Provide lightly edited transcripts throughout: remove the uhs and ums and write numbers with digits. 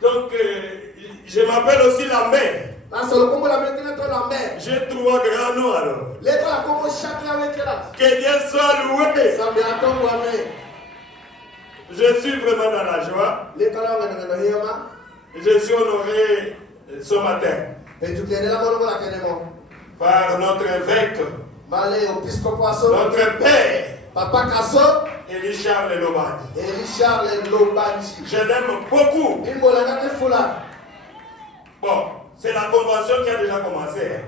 Donc, je m'appelle aussi Lambert. J'ai trois grands noms alors. Que Dieu soit loué. Je suis vraiment dans la joie. Je suis honoré ce matin par notre évêque, notre père, Papa Kasso, Elie-Charles Lobani. Je l'aime beaucoup. Bon, c'est la convention qui a déjà commencé.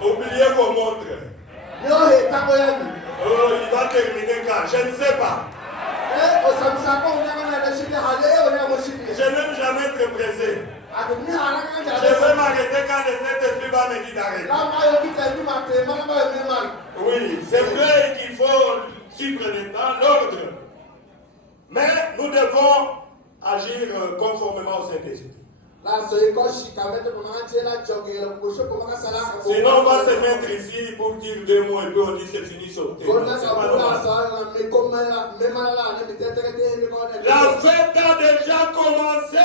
Oubliez qu'on montre. Oh, il va terminer quand? Je ne sais pas. Je n'aime jamais être pressé. Je vais m'arrêter quand le Saint-Esprit va me dire d'arrêter. Oui, c'est vrai qu'il faut suivre l'ordre. Mais nous devons agir conformément au Saint-Esprit. Sinon, on va se mettre ici pour dire 2 mots et puis on dit c'est fini sauter. La fête a déjà commencé.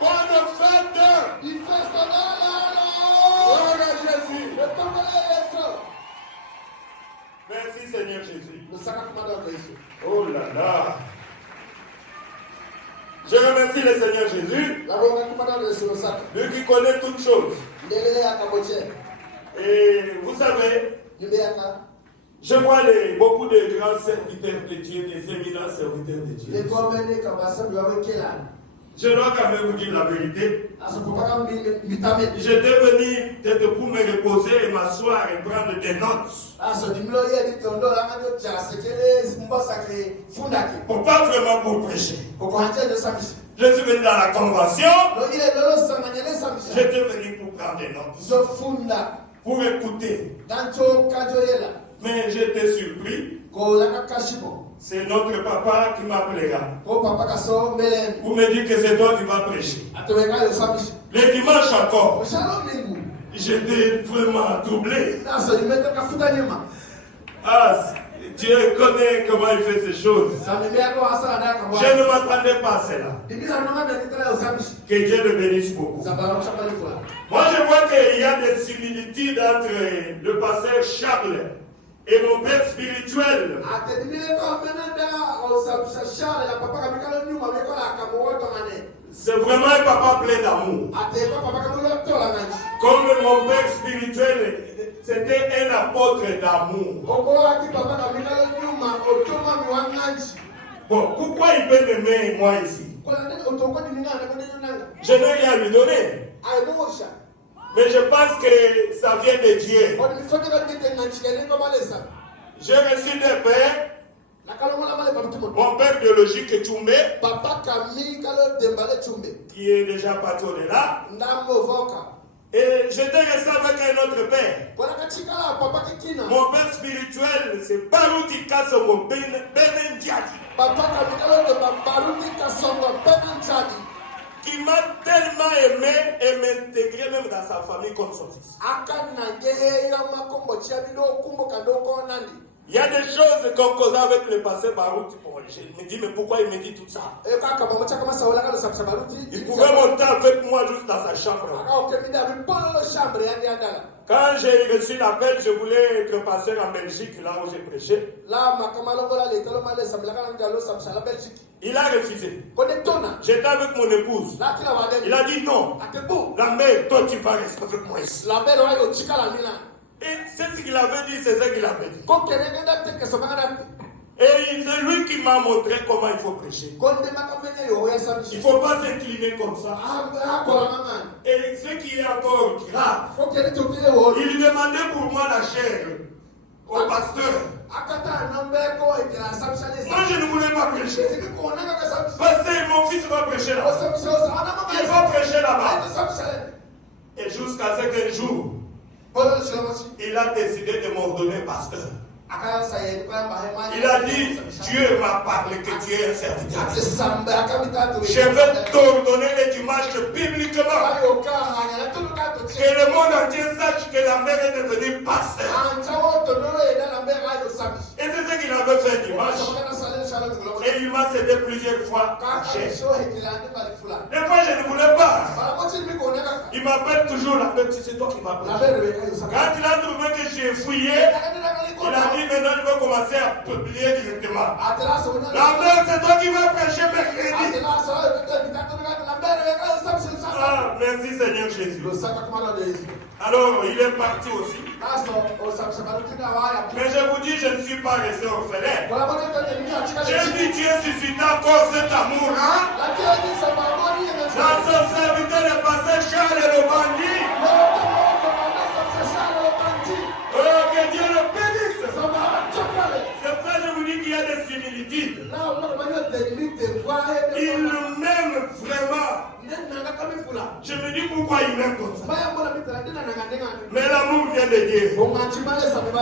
Bonne fête. Gloire à Jésus. Merci Seigneur Jésus. Oh là là. Je remercie le Seigneur Jésus, lui qui connaît toutes choses. Et vous savez, je vois beaucoup de grands serviteurs de Dieu, des éminents serviteurs de Dieu. Je dois quand même vous dire la vérité. J'étais venu peut-être pour me reposer et m'asseoir et prendre des notes. Pour pas vraiment pour prêcher. Je suis venu dans la convention. J'étais venu pour prendre des notes. Pour écouter. Mais j'étais surpris. C'est notre papa qui m'appellera. Pour me dire que c'est toi qui vas prêcher. Les dimanches encore. J'étais vraiment troublé. Dieu connaît comment il fait ces choses. Je ne m'attendais pas à cela. Que Dieu le bénisse beaucoup. Moi, je vois qu'il y a des similitudes entre le pasteur Charles et mon père spirituel. C'est vraiment un papa plein d'amour. Comme mon père spirituel, c'était un apôtre d'amour. Bon, pourquoi il peut m'aimer moi ici? Je n'ai rien à lui donner. Mais je pense que ça vient de Dieu. J'ai reçu des pères. Mon père biologique Tchoumé, qui est déjà parti au-delà. Et j'étais resté avec un autre père. Mon père spirituel, c'est Barouti Kasongo Benendiadi. Qui m'a tellement aimé et m'intégrer même dans sa famille comme son fils. Il y a des choses qu'on cause avec le pasteur Barouti. Je me dis, mais pourquoi il me dit tout ça? Il pouvait monter avec moi juste dans sa chambre. Quand j'ai reçu l'appel, je voulais être pasteur en Belgique, là où j'ai prêché. Il a refusé. J'étais avec mon épouse. Il a dit non. La mère, toi tu vas rester avec moi ici. Et c'est ce qu'il avait dit, c'est ce qu'il avait dit. Et c'est lui qui m'a montré comment il faut prêcher. Il ne faut pas s'incliner comme ça. Et ce qui est encore grave, il lui demandait pour moi la chair au pasteur. Moi je ne voulais pas prêcher. Pasteur, mon fils va prêcher là-bas. Il va prêcher là-bas. Et jusqu'à ce qu'un jour, il a décidé de m'ordonner pasteur. Il a dit, Dieu m'a parlé que tu es un serviteur. Je vais t'ordonner et tu marches publiquement. Que le monde entier sache que la mère est devenue pasteur. Et c'est ce qu'il avait fait dimanche. Et il m'a cédé plusieurs fois. Des fois je ne voulais pas. Il m'appelle toujours la bête, c'est toi qui m'appelles. Quand il a trouvé que j'ai fouillé, il a dit maintenant je vais commencer à publier directement. La mère, c'est toi qui vas prêcher mercredi. Ah, merci Seigneur Jésus. Alors il est parti aussi. Mais je vous dis, je ne suis pas resté orphelin. J'ai dit Dieu suscite encore cet amour-là. Dans son serviteur, le pasteur Charles et le bandit. Oh, que Dieu le bénisse. C'est ça je vous dis qu'il y a des similitudes. Il m'aime vraiment. Je me dis pourquoi il m'aime comme ça. Mais l'amour vient de Dieu.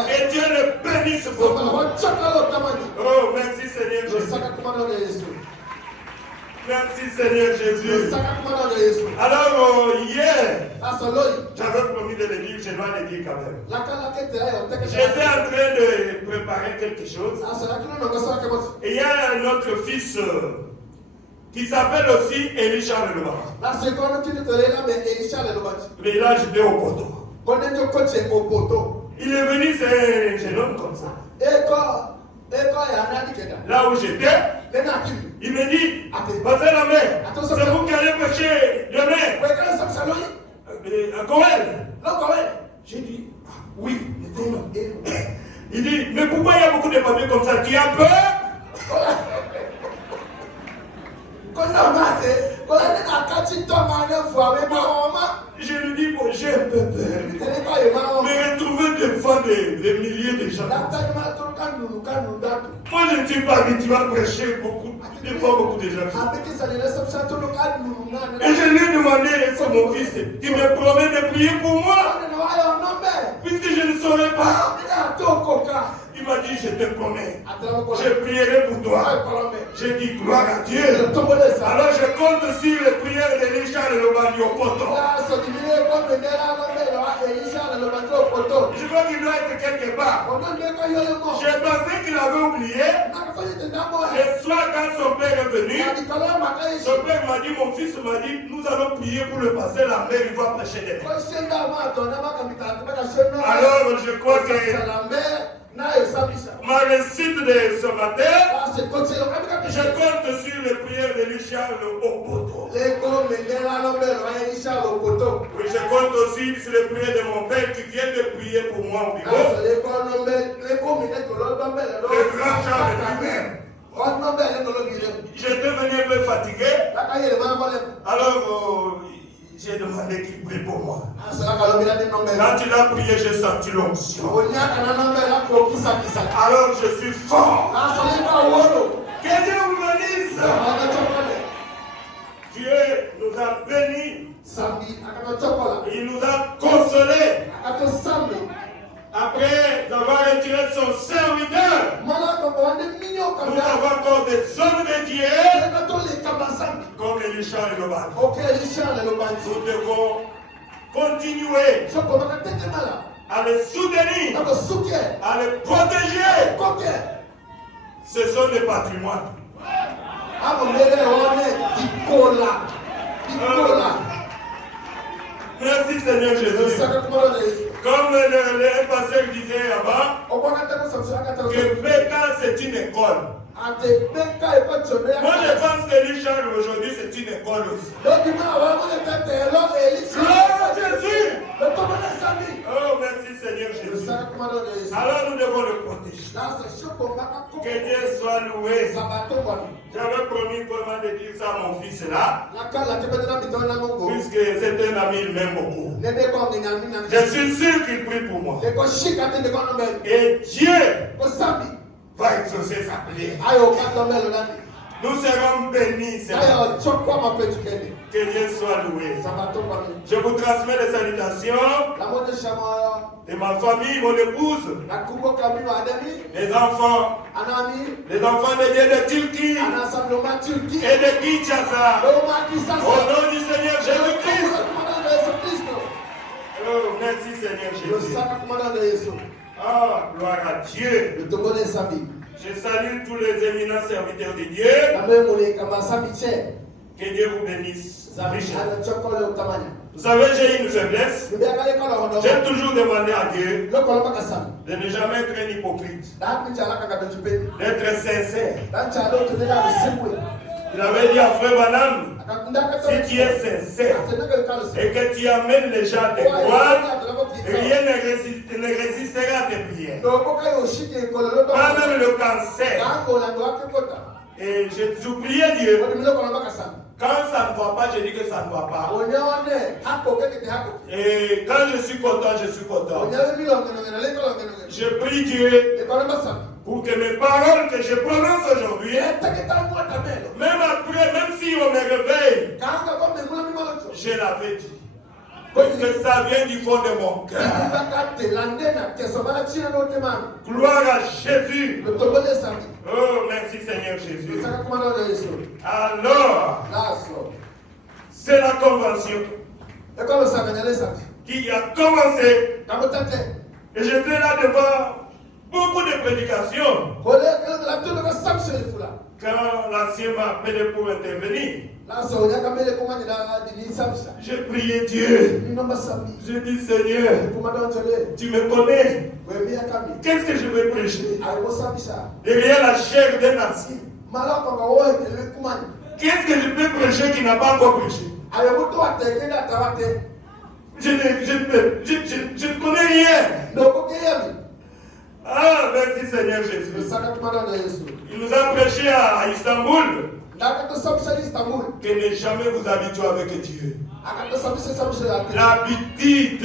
Et Dieu le bénisse beaucoup. Oh, merci Seigneur Jésus. Merci Seigneur Jésus. Alors hier, j'avais promis de le dire, je dois le dire quand même. J'étais en train de préparer quelque chose. Et il y a un autre fils qui s'appelle aussi Elisha Leloba. Mais là, j'étais au poteau. Il est venu, c'est un jeune homme comme ça. Là où j'étais, il me dit, passez la main, c'est vous qui allez pêcher demain. À Corel. J'ai dit, oui. Il dit, mais pourquoi il y a beaucoup de papiers comme ça? Tu as peur? Je lui dis, bon, j'ai un peu peur. Mais retrouver devant des milliers de gens. Moi, je ne suis pas habitué à prêcher beaucoup de gens. Et je lui ai demandé, c'est mon fils, tu me promets de prier pour moi? Puisque je ne saurais pas. Il m'a dit, je te promets. Je prierai pour toi. J'ai dit, gloire à Dieu. Alors je compte sur les prières de Richard et le Bani au poteau. Je crois qu'il doit être quelque part. J'ai pensé qu'il avait oublié. Et soit quand son père est venu, son père m'a dit, mon fils m'a dit, nous allons prier pour le passer la mer, il va prêcher des terres. Alors je crois que ma réussite de ce matin, je compte sur les prières de Richard Opoto. Oui, je compte aussi sur les prières de mon père qui vient de prier pour moi au bureau. Le grand Charles lui-même. J'étais venu un peu fatigué. Alors, j'ai demandé qu'il prie pour moi. Quand il a prié, j'ai senti l'onction. Alors je suis fort. Que Dieu vous bénisse. Dieu nous a bénis. Il nous a consolés. Après avoir retiré son serviteur, nous avons encore des hommes de Dieu comme Elisha et Loban. Nous devons continuer à les soutenir, à les protéger. Ce sont des patrimoines. Merci Seigneur Jésus. Comme le pasteur disait avant, que Béka c'est une école. Moi je pense que Richard aujourd'hui c'est une école aussi. Gloire à Jésus. Oh merci Seigneur Jésus. Alors nous devons le protéger. Que Dieu soit loué. J'avais promis vraiment de dire ça à mon fils là. Puisque c'est un ami, il m'aime beaucoup. Je suis sûr qu'il prie pour moi. Et Dieu va exaucer sa prière. Nous serons bénis, Seigneur. Que Dieu soit loué. Je vous transmets les salutations de ma famille, mon épouse, les enfants de Dieu de Turquie et de Kinshasa. Au nom du Seigneur Jésus-Christ. Oh, merci Seigneur Jésus. Ah, gloire à Dieu. Je salue tous les éminents serviteurs de Dieu. Que Dieu vous bénisse. Vous savez, j'ai une faiblesse. J'ai toujours demandé à Dieu de ne jamais être un hypocrite, d'être sincère. Il avait dit à Frère Banam, si tu es sincère et que tu amènes les gens à te croire, rien ne résistera à tes prières. Pas même le cancer. Et je priais Dieu. Quand ça ne va pas, je dis que ça ne va pas. Et quand je suis content, je suis content. Je prie Dieu pour que mes paroles que je prononce aujourd'hui, même après, même si on me réveille, je l'avais dit. Parce que ça vient du fond de mon cœur. Gloire à Jésus. Oh, merci Seigneur Jésus. Alors, c'est la convention qui a commencé. Et j'étais là devant beaucoup de prédications. Quand l'ancien m'a appelé pour intervenir, j'ai prié Dieu. J'ai dit Seigneur, tu me connais. Qu'est-ce que je vais prêcher? Derrière la chair d'un ancien. Qu'est-ce que je peux prêcher qui n'a pas encore prêché? Je ne connais rien. Ah, merci Seigneur Jésus. Il nous a prêché à Istanbul que ne jamais vous habituez avec Dieu. L'habitude.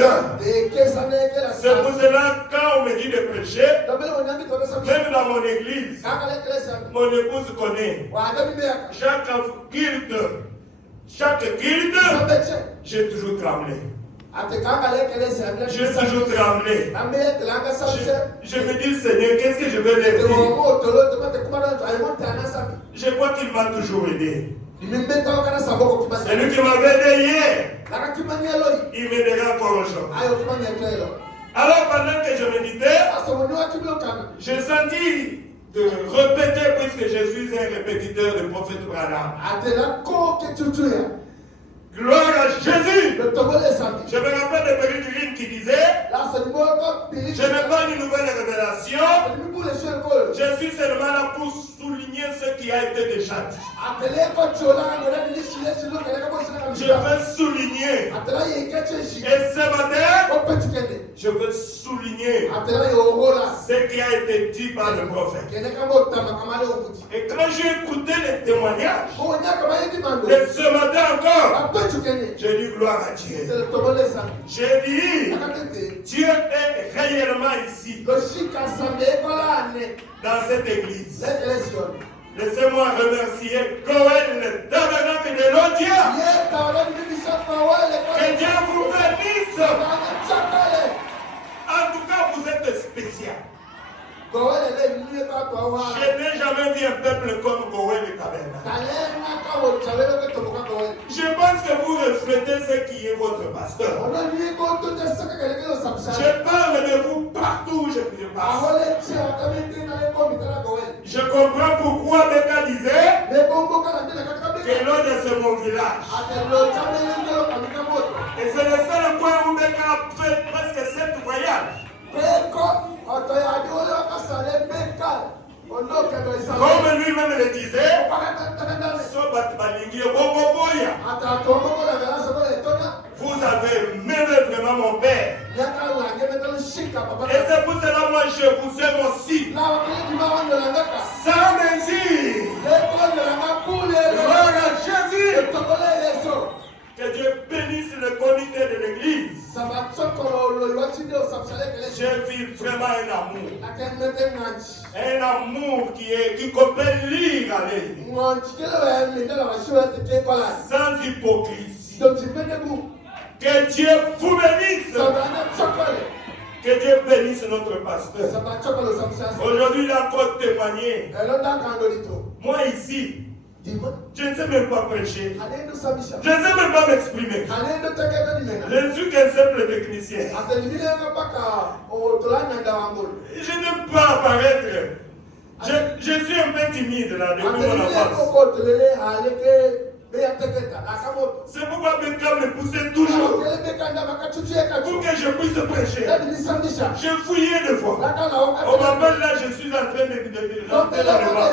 C'est pour cela quand on me dit de prêcher, même dans mon église, mon épouse connaît. Chaque guilde, j'ai toujours tremblé. J'ai toujours tremblé. Je me dis, Seigneur, qu'est-ce que je vais leur dire? Je crois qu'il m'a toujours aidé. C'est lui qui m'avait aidé hier. il m'aidera encore aujourd'hui. Alors pendant que je méditais, j'ai senti de répéter puisque je suis un répétiteur du prophète Branham. Gloire à Jésus. Je me rappelle de Pérégrine qui disait, je n'ai pas une nouvelle révélation, je suis seulement là pour souligner ce qui a été déjà dit. Je veux souligner. Et ce matin, je veux souligner ce qui a été dit par le prophète. Et quand j'ai écouté les témoignages, et ce matin encore, j'ai dit gloire à Dieu. J'ai dit, Dieu est réellement ici, dans cette église. Laissez-moi remercier Goël, le tabernacle de l'Odia. Que Dieu vous bénisse. En tout cas, vous êtes spécial. Je n'ai jamais vu un peuple comme Goël le tabernacle. Je pense que vous reflétez ce qui est votre pasteur. Je parle de vous partout où je passe. Je comprends pourquoi Béka disait que l'autre c'est mon village. Et c'est le seul point où Béka a fait presque 7 voyages. Comme lui-même le disait, vous avez mêlé vraiment mon père. Et c'est pour cela moi je vous aime aussi. Sans mentir. Gloire à Jésus. Que Dieu bénisse le comité de l'église. Je vis vraiment un amour. Un amour qui compelle à l'aide. Sans hypocrisie. Que Dieu vous bénisse. Que Dieu bénisse notre pasteur. Aujourd'hui, il a encore témoigné. Moi ici, je ne sais même pas prêcher. Je ne sais même pas m'exprimer. Je ne suis qu'un simple technicien. Je n'aime pas apparaître. Je suis un peu timide là depuis mon enfance. C'est pourquoi Béka me poussait toujours pour que je puisse prêcher. J'ai fouillé des fois. On m'appelle là, je suis en train de rentrer dans le vent.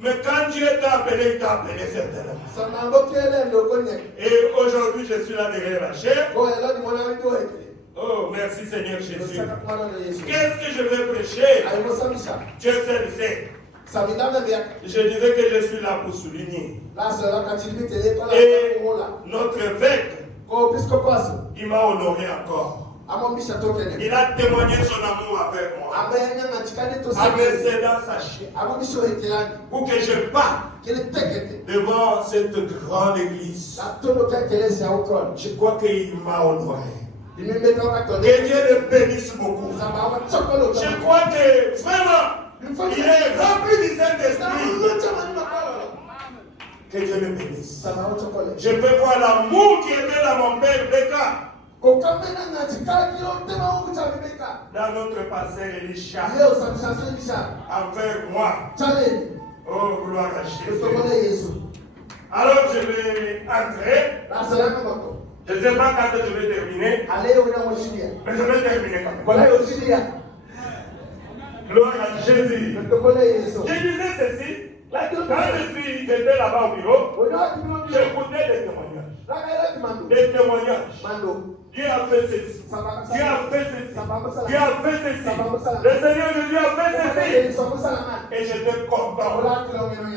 Mais quand Dieu t'a appelé, il t'a appelé certainement. Et aujourd'hui, je suis là derrière la chair. Oh, merci Seigneur Jésus. Qu'est-ce que je vais prêcher? Dieu sait le sait. Je disais que je suis là pour souligner. Et notre évêque, il m'a honoré encore. Il a témoigné son amour avec moi. En me cédant sa chair. Pour que je parte devant cette grande église. Je crois qu'il m'a honoré. Que Dieu le bénisse beaucoup. Je crois que vraiment, il est rempli du Saint-Esprit. Que Dieu le bénisse. Je peux voir l'amour qui était dans mon père Béka. Dans notre pasteur Elisha. Avec moi. Oh, gloire à Jésus. Alors je vais entrer. Je ne sais pas quand je vais terminer. Mais je vais terminer quand même. Gloire à Jésus. Je disais ceci. Quand j'étais là-bas au bureau, j'écoutais des témoignages. Des témoignages. Dieu a fait ceci. Dieu a fait ceci. Dieu a fait ceci. Le Seigneur Jésus a fait ceci. Et j'étais content.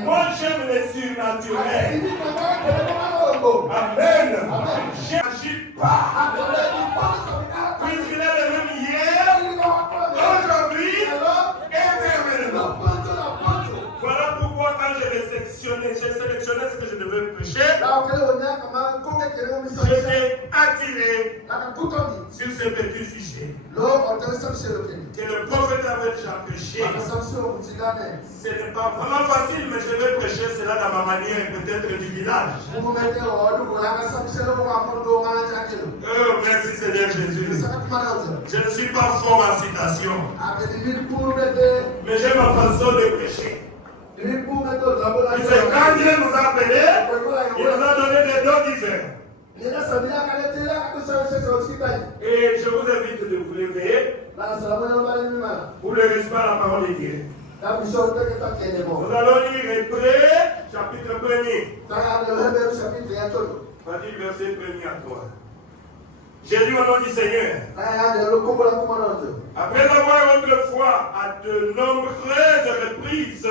Moi, j'aime les surnaturels. Amen. Je n'agis pas. Puisqu'il est le même hier, aujourd'hui et éternellement. Voilà pourquoi quand j'ai sélectionné ce que je devais prêcher, j'étais attiré sur ce petit sujet. Que le prophète avait déjà prêché. Ce n'est pas vraiment facile, mais je vais prêcher cela dans ma manière peut-être du village. Oh, merci Seigneur Jésus. Je ne suis pas fort en citation, mais j'ai ma façon de prêcher. Quand Dieu nous a appelés, il nous a donné des dons différents. Et je vous invite de vous lever pour le respect à la parole de Dieu. Nous allons lire Hébreux, chapitre 1er. Vas-y, verset 1er à toi. J'ai dit au nom du Seigneur. Après avoir autrefois à de nombreuses reprises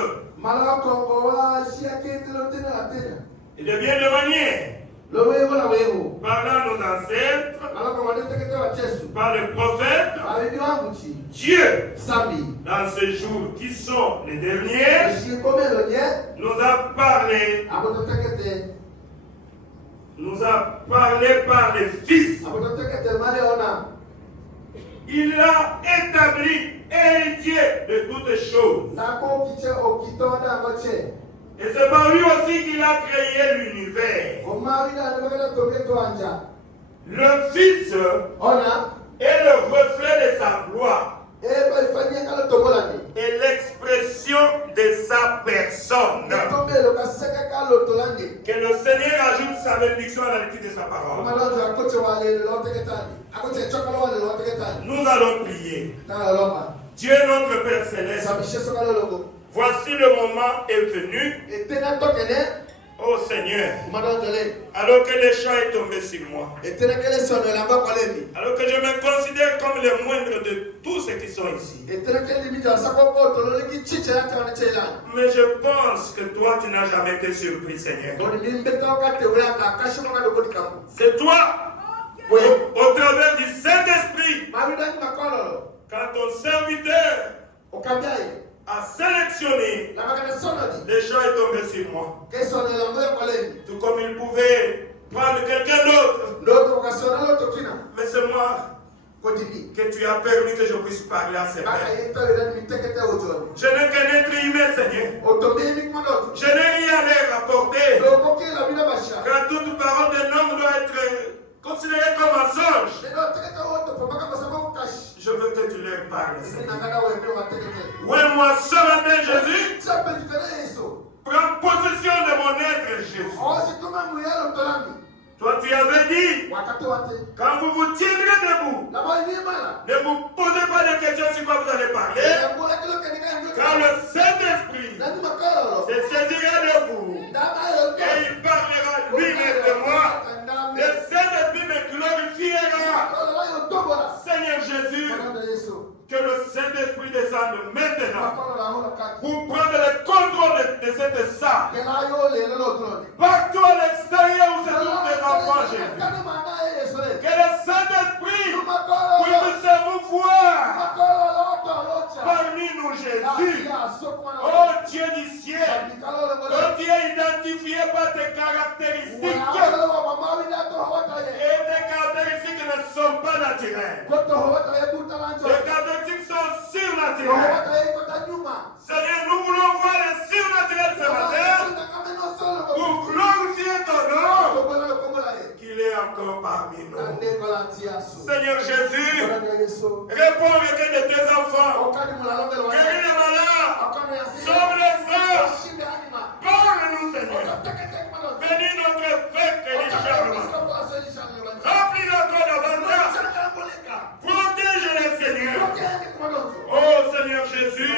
et de bien de manière parlant nos ancêtres, par les prophètes, Dieu, dans ces jours qui sont les derniers, nous a parlé par les fils. Il a établi héritier de toutes choses. Et c'est par lui aussi qu'il a créé l'univers. Le Fils est le reflet de sa gloire et l'expression de sa personne. Que le Seigneur ajoute sa bénédiction à la lecture de sa parole. Nous allons prier. Dieu notre Père Céleste, voici le moment est venu, oh Seigneur, alors que le chant est tombé sur moi, alors que je me considère comme le moindre de tous ceux qui sont ici. Mais je pense que toi, tu n'as jamais été surpris, Seigneur. C'est toi, au travers du Saint-Esprit, quand ton serviteur a sélectionné, les gens est tombé sur moi. Tout comme il pouvait prendre quelqu'un d'autre. Mais c'est moi que tu as permis que je puisse parler à ces pères. Je n'ai qu'un être humain, Seigneur. Je n'ai rien à leur apporter. Car toute parole d'un homme doit être considérée comme un songe. Je veux que tu leur parles. Oui, moi, ce matin, Jésus, prends possession de mon être, Jésus. Toi, tu avais dit, quand vous vous tiendrez debout, ne vous posez pas de questions sur quoi vous allez parler, car le Saint-Esprit se saisira de vous et il parlera lui-même de moi. Le Saint-Esprit me glorifiera. Seigneur Jésus, que le Saint-Esprit descende maintenant pour prendre le contrôle de cette salle. Partout à l'extérieur où se trouvent tes enfants, Jésus. Que le Saint-Esprit puisse se mouvoir parmi nous, Jésus. Oh Dieu du ciel, dont tu es identifié par tes caractéristiques. Et tes caractéristiques ne sont pas naturelles. Les caractéristiques sont surnaturelles. Seigneur, nous voulons voir le surnaturel ce matin pour glorifier ton nom, qu'il est encore parmi nous. Seigneur Jésus, réponds aux requêtes de tes enfants. Guéris les malades, sauve les frères. Parle-nous, Seigneur. Bénis notre fête et richement. Remplis notre corps davantage. Protège-les, Seigneur. Oh Seigneur Jésus,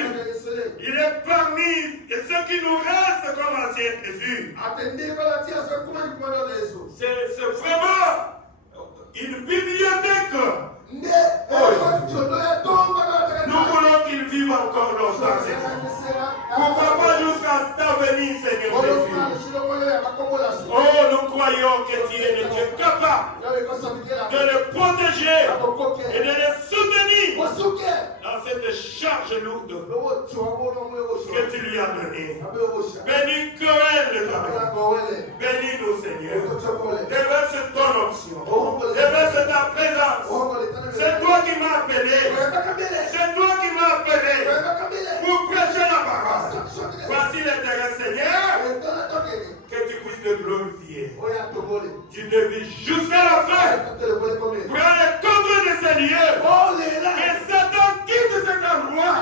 il est parmi ceux qui nous restent comme ancien Jésus. C'est vraiment une bibliothèque. Nous voulons qu'il vive encore longtemps, Seigneur. Pourquoi pas jusqu'à cet venir, Seigneur Jésus. Oh, nous croyons que tu es le Dieu capable de le protéger et de le soutenir dans cette charge lourde que tu lui as donnée. Bénis Coël de ta main. Bénis-nous, Seigneur. Déverse ton option. fier. Tu devais jusqu'à la fin prendre le contrôle de ces lieux. Et Satan quitte cet endroit.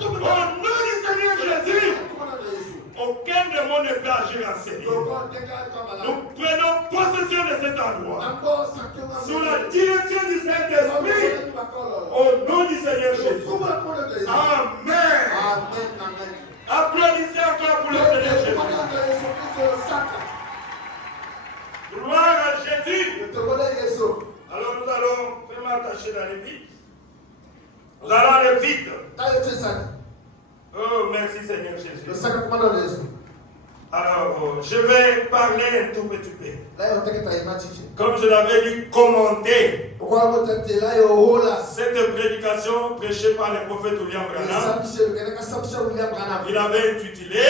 Au nom du Seigneur Jésus. Aucun démon ne peut agir en ces lieux. Nous prenons possession de cet endroit. Sous la direction du Saint-Esprit. Au nom du Seigneur Jésus. Amen. Applaudissez encore pour le Seigneur Jésus. Gloire à Jésus. Alors nous allons vraiment attacher d'aller vite. Nous allons aller vite. Oh, merci Seigneur Jésus. Alors, je vais parler un tout petit peu. Comme je l'avais dit, commenter cette prédication prêchée par le prophète William Branham. Il avait intitulé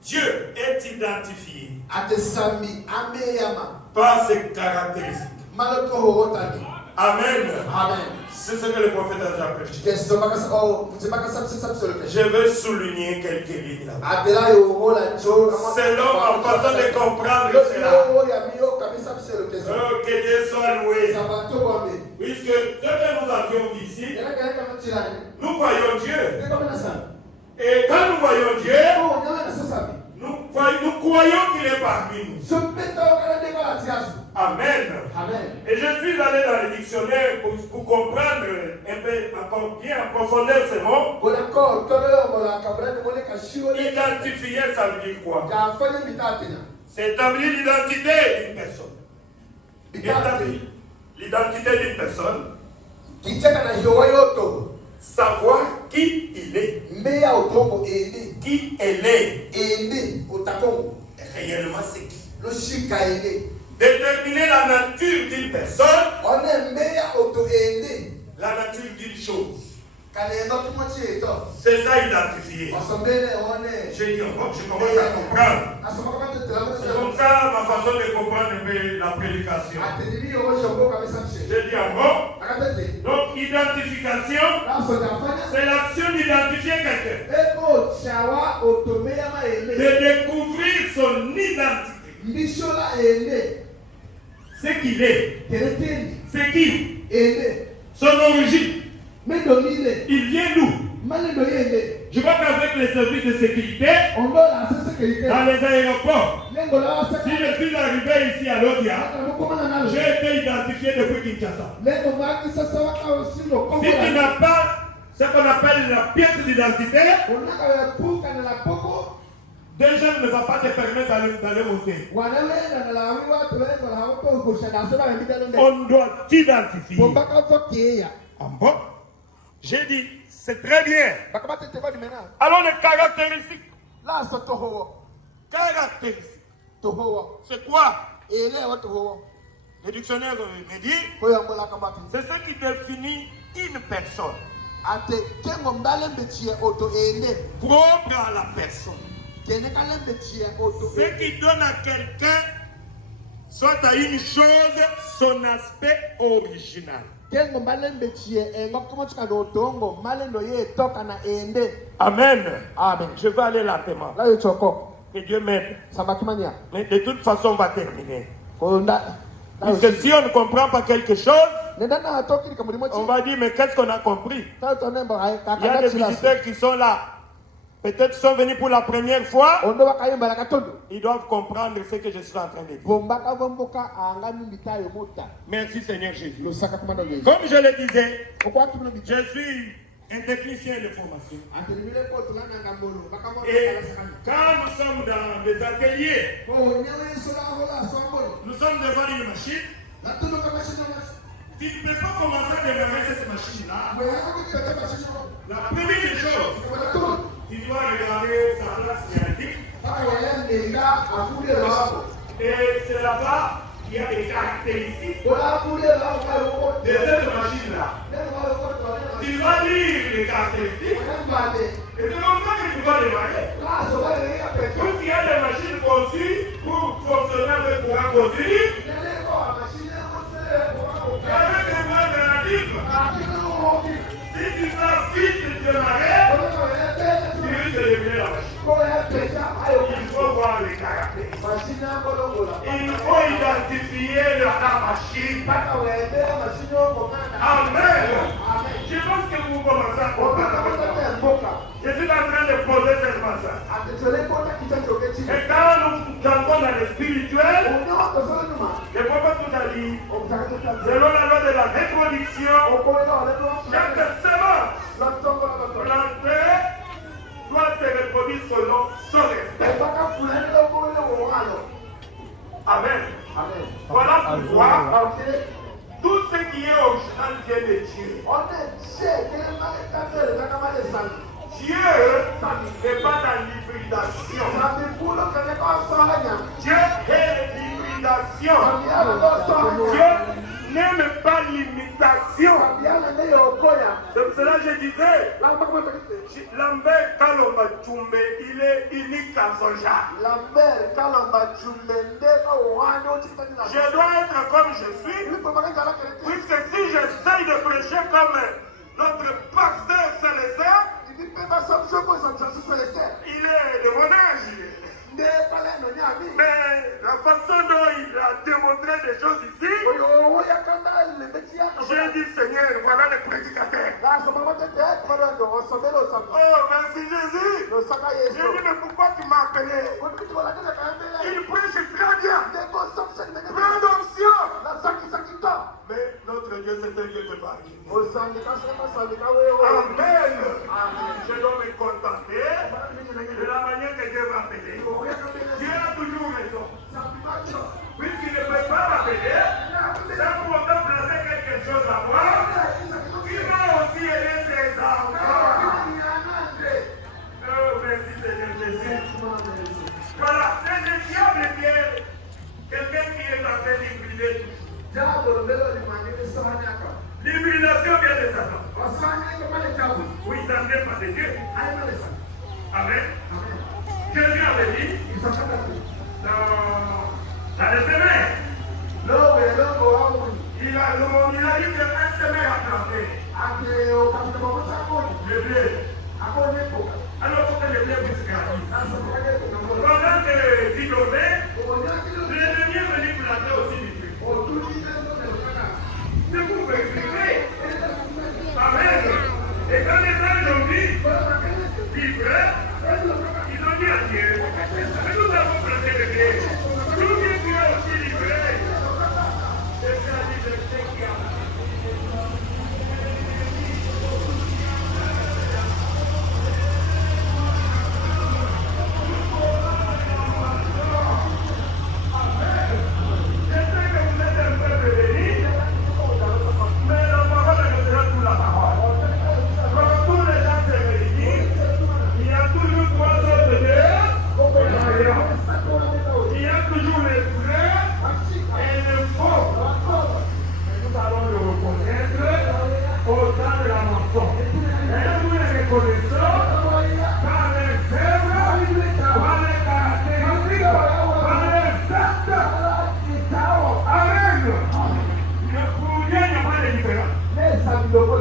Dieu est identifié par ses caractéristiques. Amen. C'est ce que le prophète a déjà prêché. Je veux souligner quelques lignes là. C'est l'homme en façon de comprendre cela. Que Dieu soit loué. Puisque ce que nous avions vu ici, nous voyons Dieu. Et quand nous voyons Dieu, nous croyons qu'il est parmi nous. Amen. Et je suis allé dans le dictionnaire pour comprendre un peu encore bien en profondeur ces mots. Identifier, ça veut dire quoi? C'est établir l'identité d'une personne. Établir l'identité d'une personne. Savoir qui il est. Qui elle est. Réellement, c'est qui? Déterminer la nature d'une personne, la nature d'une chose. C'est ça identifier. J'ai dit, je commence à comprendre. C'est comme ça ma façon de comprendre un peu la prédication. J'ai dit en bon. Donc, identification, c'est l'action d'identifier quelqu'un. De découvrir son identité. C'est qu'il est. C'est qui? Son origine. Il vient d'où? Je vois qu'avec les services de sécurité, dans les aéroports, si je suis arrivé ici à Lobia, j'ai été identifié depuis Kinshasa. Si tu n'as pas ce qu'on appelle la pièce d'identité, déjà ne va pas te permettre d'aller monter. On doit t'identifier. En bon, j'ai dit, c'est très bien. Alors les caractéristiques. Caractéristiques. C'est quoi? Le dictionnaire me dit, c'est ce qui définit une personne. Propre à la personne. Ce qui donne à quelqu'un, soit à une chose, son aspect original. Amen. Je vais aller lentement. Que Dieu m'aide. Mais de toute façon, on va terminer. Parce que si on ne comprend pas quelque chose, on va dire, mais qu'est-ce qu'on a compris? Il y a des visiteurs qui sont là. Peut-être sont venus pour la première fois. Ils doivent comprendre ce que je suis en train de dire. Merci Seigneur Jésus. Comme je le disais, je suis un technicien de formation. Et quand nous sommes dans des ateliers, nous sommes devant une machine. Tu ne peux pas commencer à démarrer cette machine-là. La première chose, tu dois regarder sa place scientifique. Et c'est là-bas qu'il y a des caractéristiques de cette machine-là. Tu vas lire les caractéristiques. Et c'est comme ça que tu vas démarrer. Donc il y a des machines conçues pour fonctionner avec courant continu. Avec des moyens relatifs. Si tu vas vite démarrer, tu risques de démarrer la machine. Il faut voir les caractéristiques. Il faut identifier la machine. Amen. Je pense que vous commencez à comprendre. Je suis en train de poser cette masse. Et quand nous entrons dans le spirituel, le prophète nous a dit, selon la loi de la reproduction, chaque semence plantée doit se reproduire selon son espèce. Amen. Voilà pourquoi tout ce qui est original vient de Dieu. Dieu n'est pas dans l'hybridation. Dieu est l'hybridation. Dieu n'aime pas l'imitation. C'est pour cela que je disais, Lambert Kalomba Tchumbe, il est unique en son genre. Je dois être comme je suis, puisque si j'essaye de prêcher comme notre pasteur Célestin, il est de mon âge. Mais la façon dont il a démontré des choses ici, j'ai dit Seigneur, voilà le prédicateur. Oh, merci Jésus. J'ai dit, mais pourquoi tu m'as appelé? Il prêche très bien. Plein d'onction. Mais notre Dieu, c'est un Dieu de Paris. Amen. Je dois me contenter de la manière que Dieu m'a appelé. Dieu a toujours raison. Puisqu'il ne peut pas m'appeler, sans pour autant placer quelque chose à moi, il va aussi aider ses enfants. Oh, merci Seigneur Jésus. Voilà, c'est le diable qui est quelqu'un qui est en train d'hybrider tout. L'hybridation vient de Satan. Oui, ça ne vient pas de Dieu. Amen. Jésus avait dit dans le semaine. Il a dit qu'un semaine a planté. Le blé. Alors, il faut que le blé puisse grandir. Pendant que il donnait, l'ennemi est venu planter aussi du blé. C'est pour vous expliquer. Amen. Et quand les gens ont dit, vivre, ils ont dit à Dieu, mais nous avons planté le blé. Tout bien Dieu a aussi livré. C'est ça, dit le Seigneur.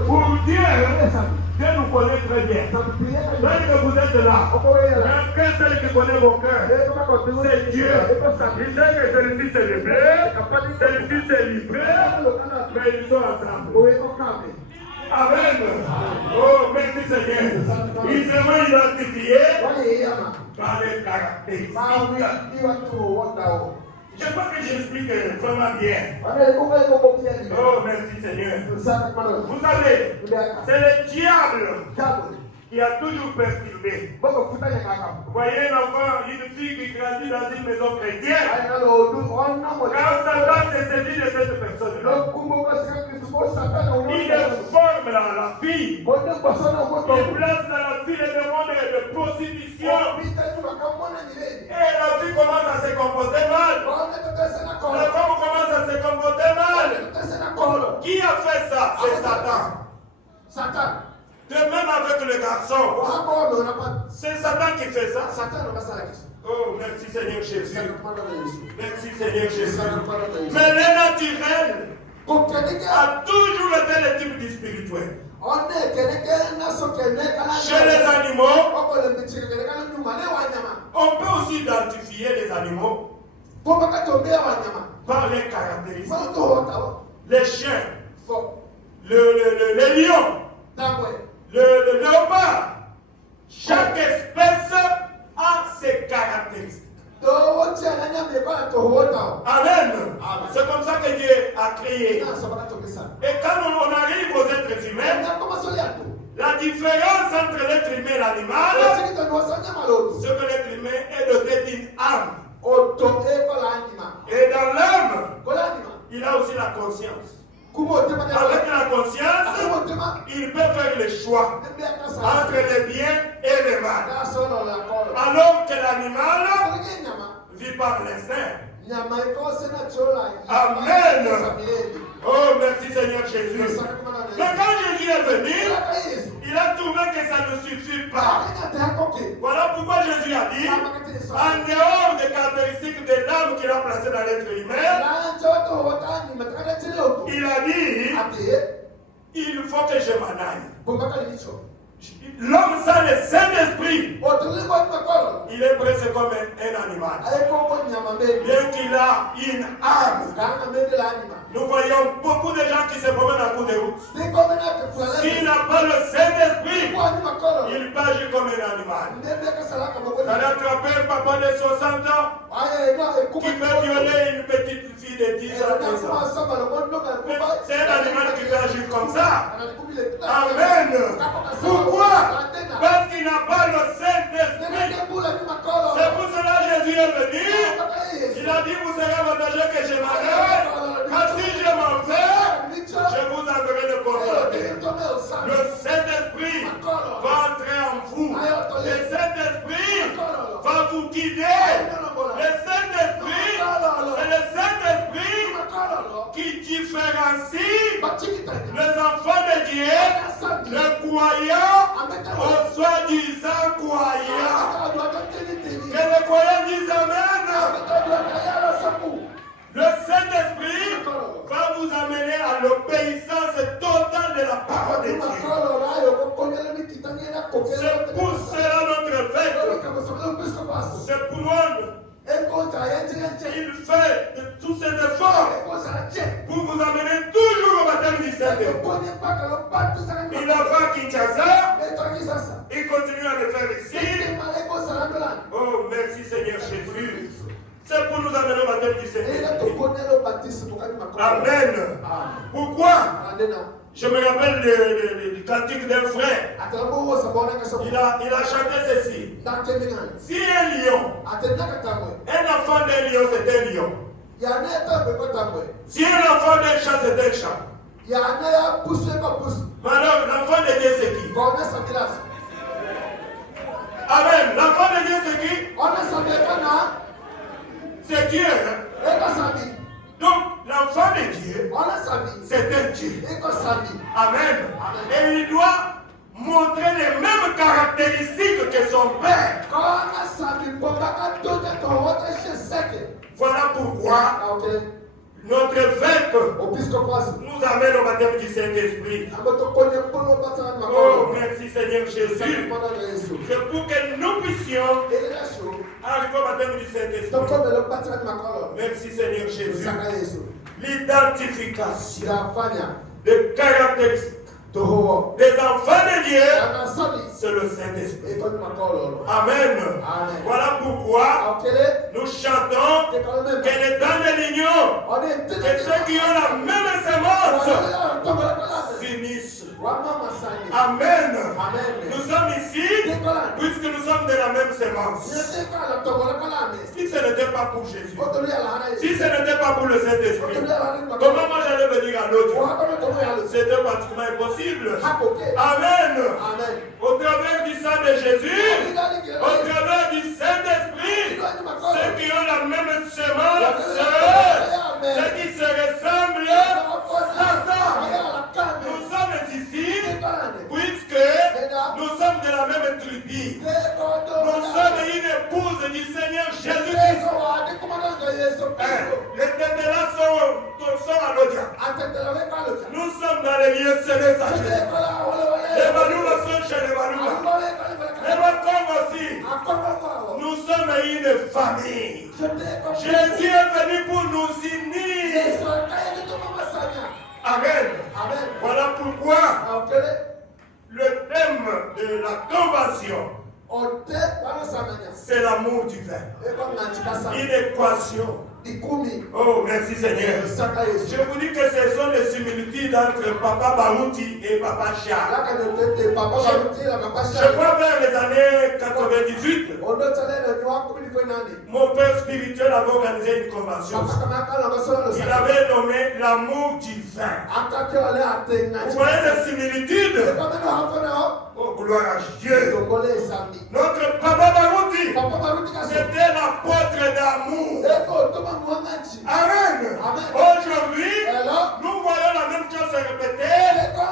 Pour Dieu, Dieu nous connaît très bien. Même que vous êtes là, même qu'un seul qui connaît vos cœurs, c'est Dieu. Il sait que celui-ci s'est livré, celui-ci s'est livré, mais ils sont ensemble. Amen. Oh, merci Seigneur. Ils se vont identifier par les caractéristiques. Je crois que j'explique vraiment bien. Oh, merci Seigneur. Vous savez, c'est le diable qui a toujours perturbé. Vous voyez l'enfant, une fille qui grandit dans une maison chrétienne. Quand Satan s'est saisi de cette personne, il forme la fille. Il place dans la fille le démon de prostitution. Et la fille commence à se comporter mal. La femme commence à se comporter mal. Qui a fait ça? C'est Satan. De même avec le garçon. C'est Satan qui fait ça. Oh, merci Seigneur Jésus. Merci Seigneur Jésus. Mais le naturel a toujours été le type du spirituel. Chez les animaux, on peut aussi identifier les animaux par les caractéristiques. Les chiens, les lions, le léopard. Chaque espèce a ses caractéristiques. Amen. C'est comme ça que Dieu a créé. Et quand on arrive aux êtres humains, la différence entre l'être humain et l'animal, c'est que l'être humain est doté d'une âme. Et dans l'âme, il a aussi la conscience. Avec la conscience, il peut faire le choix entre le bien et le mal. Alors que l'animal vit par l'instinct. Amen. Oh, merci Seigneur Jésus. Mais quand Jésus est venu, il a trouvé que ça ne suffit pas. Voilà pourquoi Jésus a dit, en dehors des caractéristiques de l'âme qu'il a placées dans l'être humain, il a dit, il faut que je m'en aille. L'homme sans le Saint-Esprit, il est presque comme un animal. Bien qu'il a une âme. Nous voyons beaucoup de gens qui se promènent en cours de route. S'il n'a pas le Saint-Esprit, il peut agir comme un animal. Ça a attrapé un papa de 60 ans qui peut violer une petite fille de 10 ans. C'est un animal qui peut agir comme ça. Amen. Pourquoi? Parce qu'il n'a pas le Saint-Esprit. C'est pour cela que Jésus est venu. Il a dit, vous serez avantageux que je m'en vais. Car si je m'en vais, je vous enverrai le consolateur. Le Saint-Esprit va entrer en vous. Le Saint-Esprit va vous guider. Le Saint-Esprit, c'est le Saint-Esprit qui différencie les enfants de Dieu, les croyants, aux soi-disant croyants. Que les croyants disent Amen. Le Saint-Esprit va vous amener à l'obéissance totale de la parole de Dieu. C'est pour cela notre fête. C'est pour nous. Il fait de tous ses efforts pour vous amener toujours au baptême du Saint-Esprit. Il a fait à Kinshasa. Il continue à le faire ici. Oh, merci Seigneur Jésus. C'est pour nous amener au baptême du Saint-Esprit. Amen. Pourquoi? Je me rappelle du cantique d'un frère. Il a chanté ceci. Si un lion, un enfant d'un lion, c'est un lion. Si un enfant d'un chat, c'est un chat. Alors, l'enfant de Dieu, c'est qui? Amen. L'enfant de Dieu, c'est qui? C'est Dieu. Donc, l'enfant de Dieu, c'est un Dieu. Amen. Et il doit montrer les mêmes caractéristiques que son père. Voilà pourquoi notre fête nous amène au baptême du Saint-Esprit. Oh, merci Seigneur Jésus. C'est pour que nous puissions arriver au baptême du Saint-Esprit. Merci Seigneur Jésus. L'identification des caractéristiques des enfants de Dieu, c'est le Saint-Esprit. Amen. Voilà pourquoi nous chantons que les dents de l'union, que ceux qui ont la même semence finissent. Amen. Nous sommes ici puisque nous sommes de la même semence. Si ce n'était pas pour Jésus, si ce n'était pas pour le Saint-Esprit, comment moi j'allais venir à l'autre? C'était pratiquement impossible. Amen. Au travers du sang de Jésus, au travers du Saint-Esprit, ceux qui ont la même semence, ceux qui se ressemblent, nous sommes ici puisque nous sommes de la même tribu. Nous sommes une épouse du Seigneur Jésus-Christ. Les têtes là sont à l'audience. Nous sommes dans les lieux célestes. Les Baloumas sont chez les Baloumas. Les Baloumas aussi. Nous sommes une famille. Jésus est venu pour nous unir. Amen. Voilà pourquoi le thème de la convention, c'est l'amour divin. Une équation. Oh, merci Seigneur. Je vous dis que ce sont des similitudes entre Papa Barouti et Papa Charles. Je crois vers les années 98, mon père spirituel avait organisé une convention. Il avait nommé l'amour divin. Vous voyez les similitudes? Oh, gloire à Dieu. Notre Papa Barouti, c'était l'apôtre d'amour. Amen. Aujourd'hui, nous voyons la même chose se répéter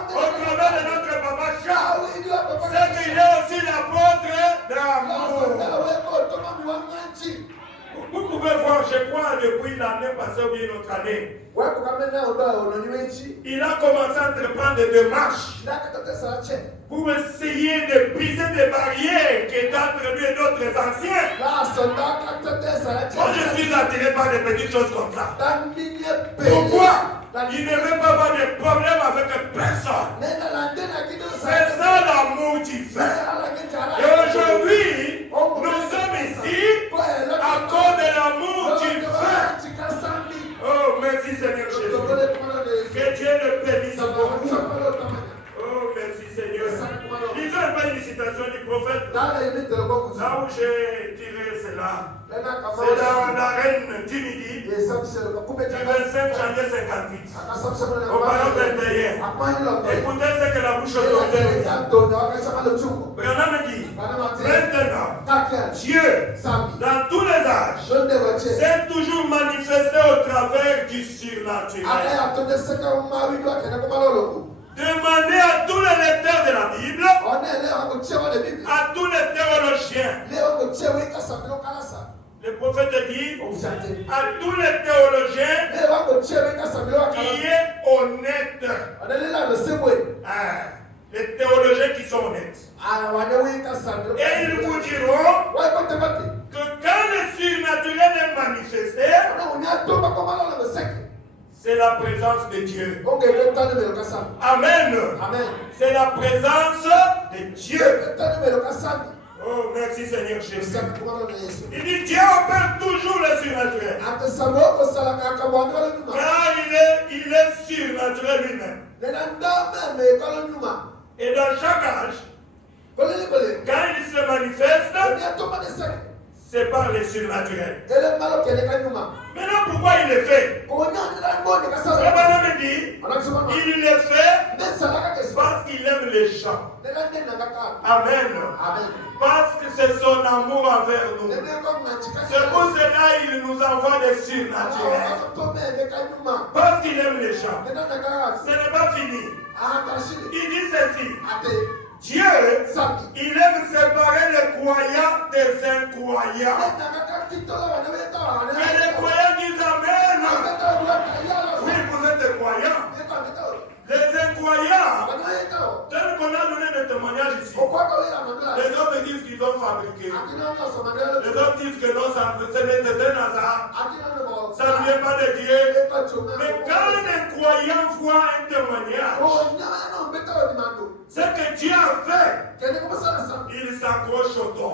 au travers de notre Papa Charles. C'est qu'il est aussi l'apôtre d'amour. Vous pouvez voir, je crois, depuis l'année passée ou bien notre année, il a commencé à entreprendre des démarches pour essayer de briser des barrières qui étaient entre lui et d'autres anciens. Moi, je suis attiré par des petites choses comme ça. Pourquoi? Il ne veut pas avoir de problème avec personne. C'est ça l'amour divin. Et aujourd'hui, nous sommes ici à cause de l'amour divin. Oh, merci Seigneur Jésus. Que Dieu le bénisse beaucoup. Oh, merci Seigneur. Lisons un peu une citation du prophète. Là où j'ai tiré cela, c'est dans la Reine du Midi, du 25 janvier 58. Au parlant d'intérieur. Écoutez ce que la bouche d'autorité dit. Branham dit, maintenant, Dieu, dans tous les âges, s'est toujours manifesté au travers du surnaturel. Demandez à tous les lecteurs de la Bible, à tous les théologiens. Le prophète dit à tous les théologiens qui est honnête. Les théologiens qui sont honnêtes. Et ils vous diront que quand le surnaturel est manifesté, c'est la présence de Dieu. Amen. C'est la présence de Dieu. Oh, merci Seigneur Jésus. Il dit Dieu opère toujours le surnaturel. Car il est surnaturel lui-même. Et dans chaque âge, quand il se manifeste, c'est par le surnaturel. Maintenant, pourquoi il le fait? Le dit, il le fait parce qu'il aime les gens. Amen. Parce que c'est son amour envers nous. C'est pour cela qu'il nous envoie des surnaturels. Parce qu'il aime les gens. Ce n'est pas fini. Il dit ceci. Dieu, il aime séparer les croyants des incroyants. Et les croyants disent Amen. Oui, vous êtes des croyants. Les incroyants, tel qu'on a donné des témoignages ici, les autres disent qu'ils ont fabriqué. Les autres disent que non, c'est un hasard. Ça ne vient pas de Dieu. Mais quand un croyant voit un témoignage, ce que Dieu a fait, il s'accroche au don.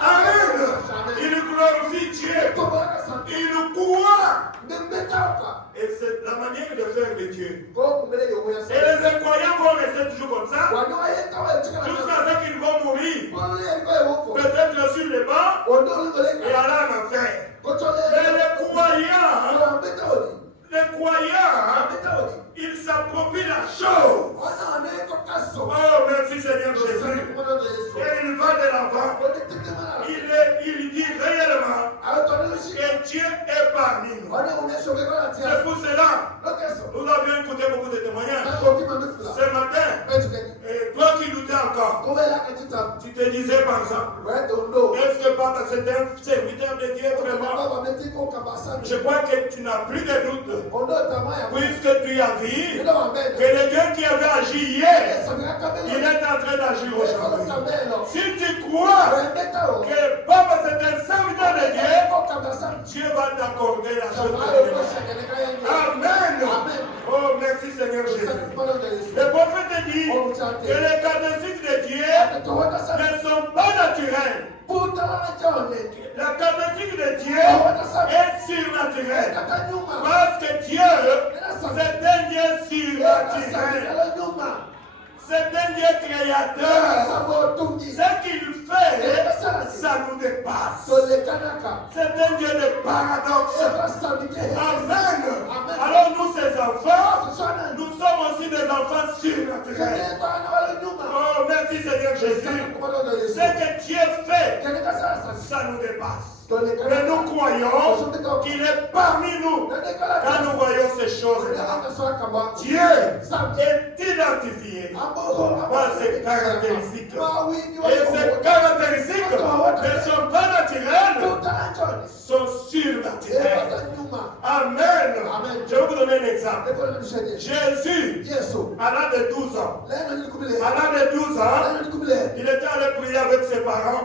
Amen. Il glorifie Dieu. Il croit. Et c'est la manière de faire de Dieu. Et les incroyants vont rester toujours comme ça, jusqu'à ce qu'ils vont mourir. Peut-être sur les bancs et aller en enfer. Mais les croyants, ils s'approprient la chose. Oh, merci Seigneur Jésus. Et il va de l'avant. Il dit réellement que Dieu est parmi nous. C'est pour cela nous avions écouté beaucoup de témoignages ce matin. Et toi qui nous as encore. Tu te disais par exemple, est-ce que papa c'était un serviteur de Dieu vraiment? Je crois que tu n'as plus de doute. Puisque tu as vu que le Dieu qui avait agi hier, il est en train d'agir aujourd'hui. Si tu crois que papa c'est un serviteur de Dieu, Dieu va t'accorder la chose de Dieu. Amen. Oh, merci Seigneur Jésus. Le prophète dit que les caractéristiques de Dieu ne sont pas naturelles. La caractéristique de Dieu est surnaturelle. Parce que Dieu, c'est un Dieu surnaturel. C'est un Dieu créateur. Ce qu'il fait, ça nous dépasse. C'est un Dieu de paradoxe. Amen. Alors nous, ces enfants, nous sommes aussi des enfants surnaturels. Oh, merci Seigneur Jésus. Ce que Dieu fait, ça nous dépasse. Mais nous croyons qu'il est parmi nous quand nous voyons ces choses-là. Dieu est identifié par ses caractéristiques. Et ces caractéristiques ne sont pas naturelles, sont surnaturelles. Amen. Je vais vous donner un exemple. Jésus, à l'âge de 12 ans, il était allé prier avec ses parents.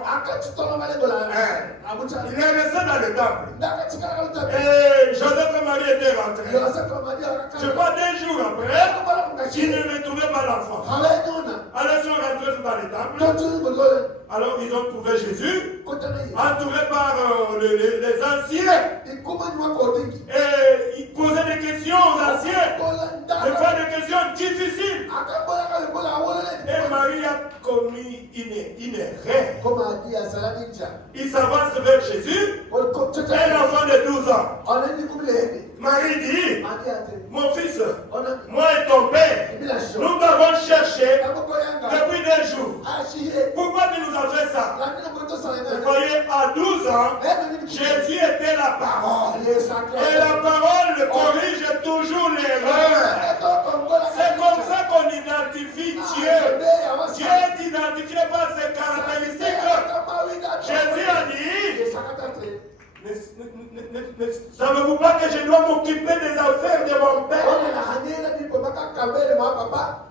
Il est resté dans le temple. Et Joseph et Marie étaient rentrés. Je crois 2 jours après, ils ne retrouvaient pas l'enfant. Alors ils sont rentrés dans le temple. Alors ils ont trouvé Jésus, entouré par les anciens. Et ils posaient des questions aux anciens. Des fois des questions difficiles. Et Marie a commis une erreur. Il s'avance vers Jésus, un enfant de 12 ans. Marie dit, mon fils, moi et ton père, nous t'avons cherché depuis 2 jours. Pourquoi tu nous as fait ça? Vous voyez, à 12 ans, Jésus était la parole. Et la parole corrige toujours l'erreur. C'est comme ça qu'on identifie Dieu. Dieu est identifié par ses caractéristiques. Jésus a dit, ne savez-vous pas que je dois m'occuper des affaires de mon père?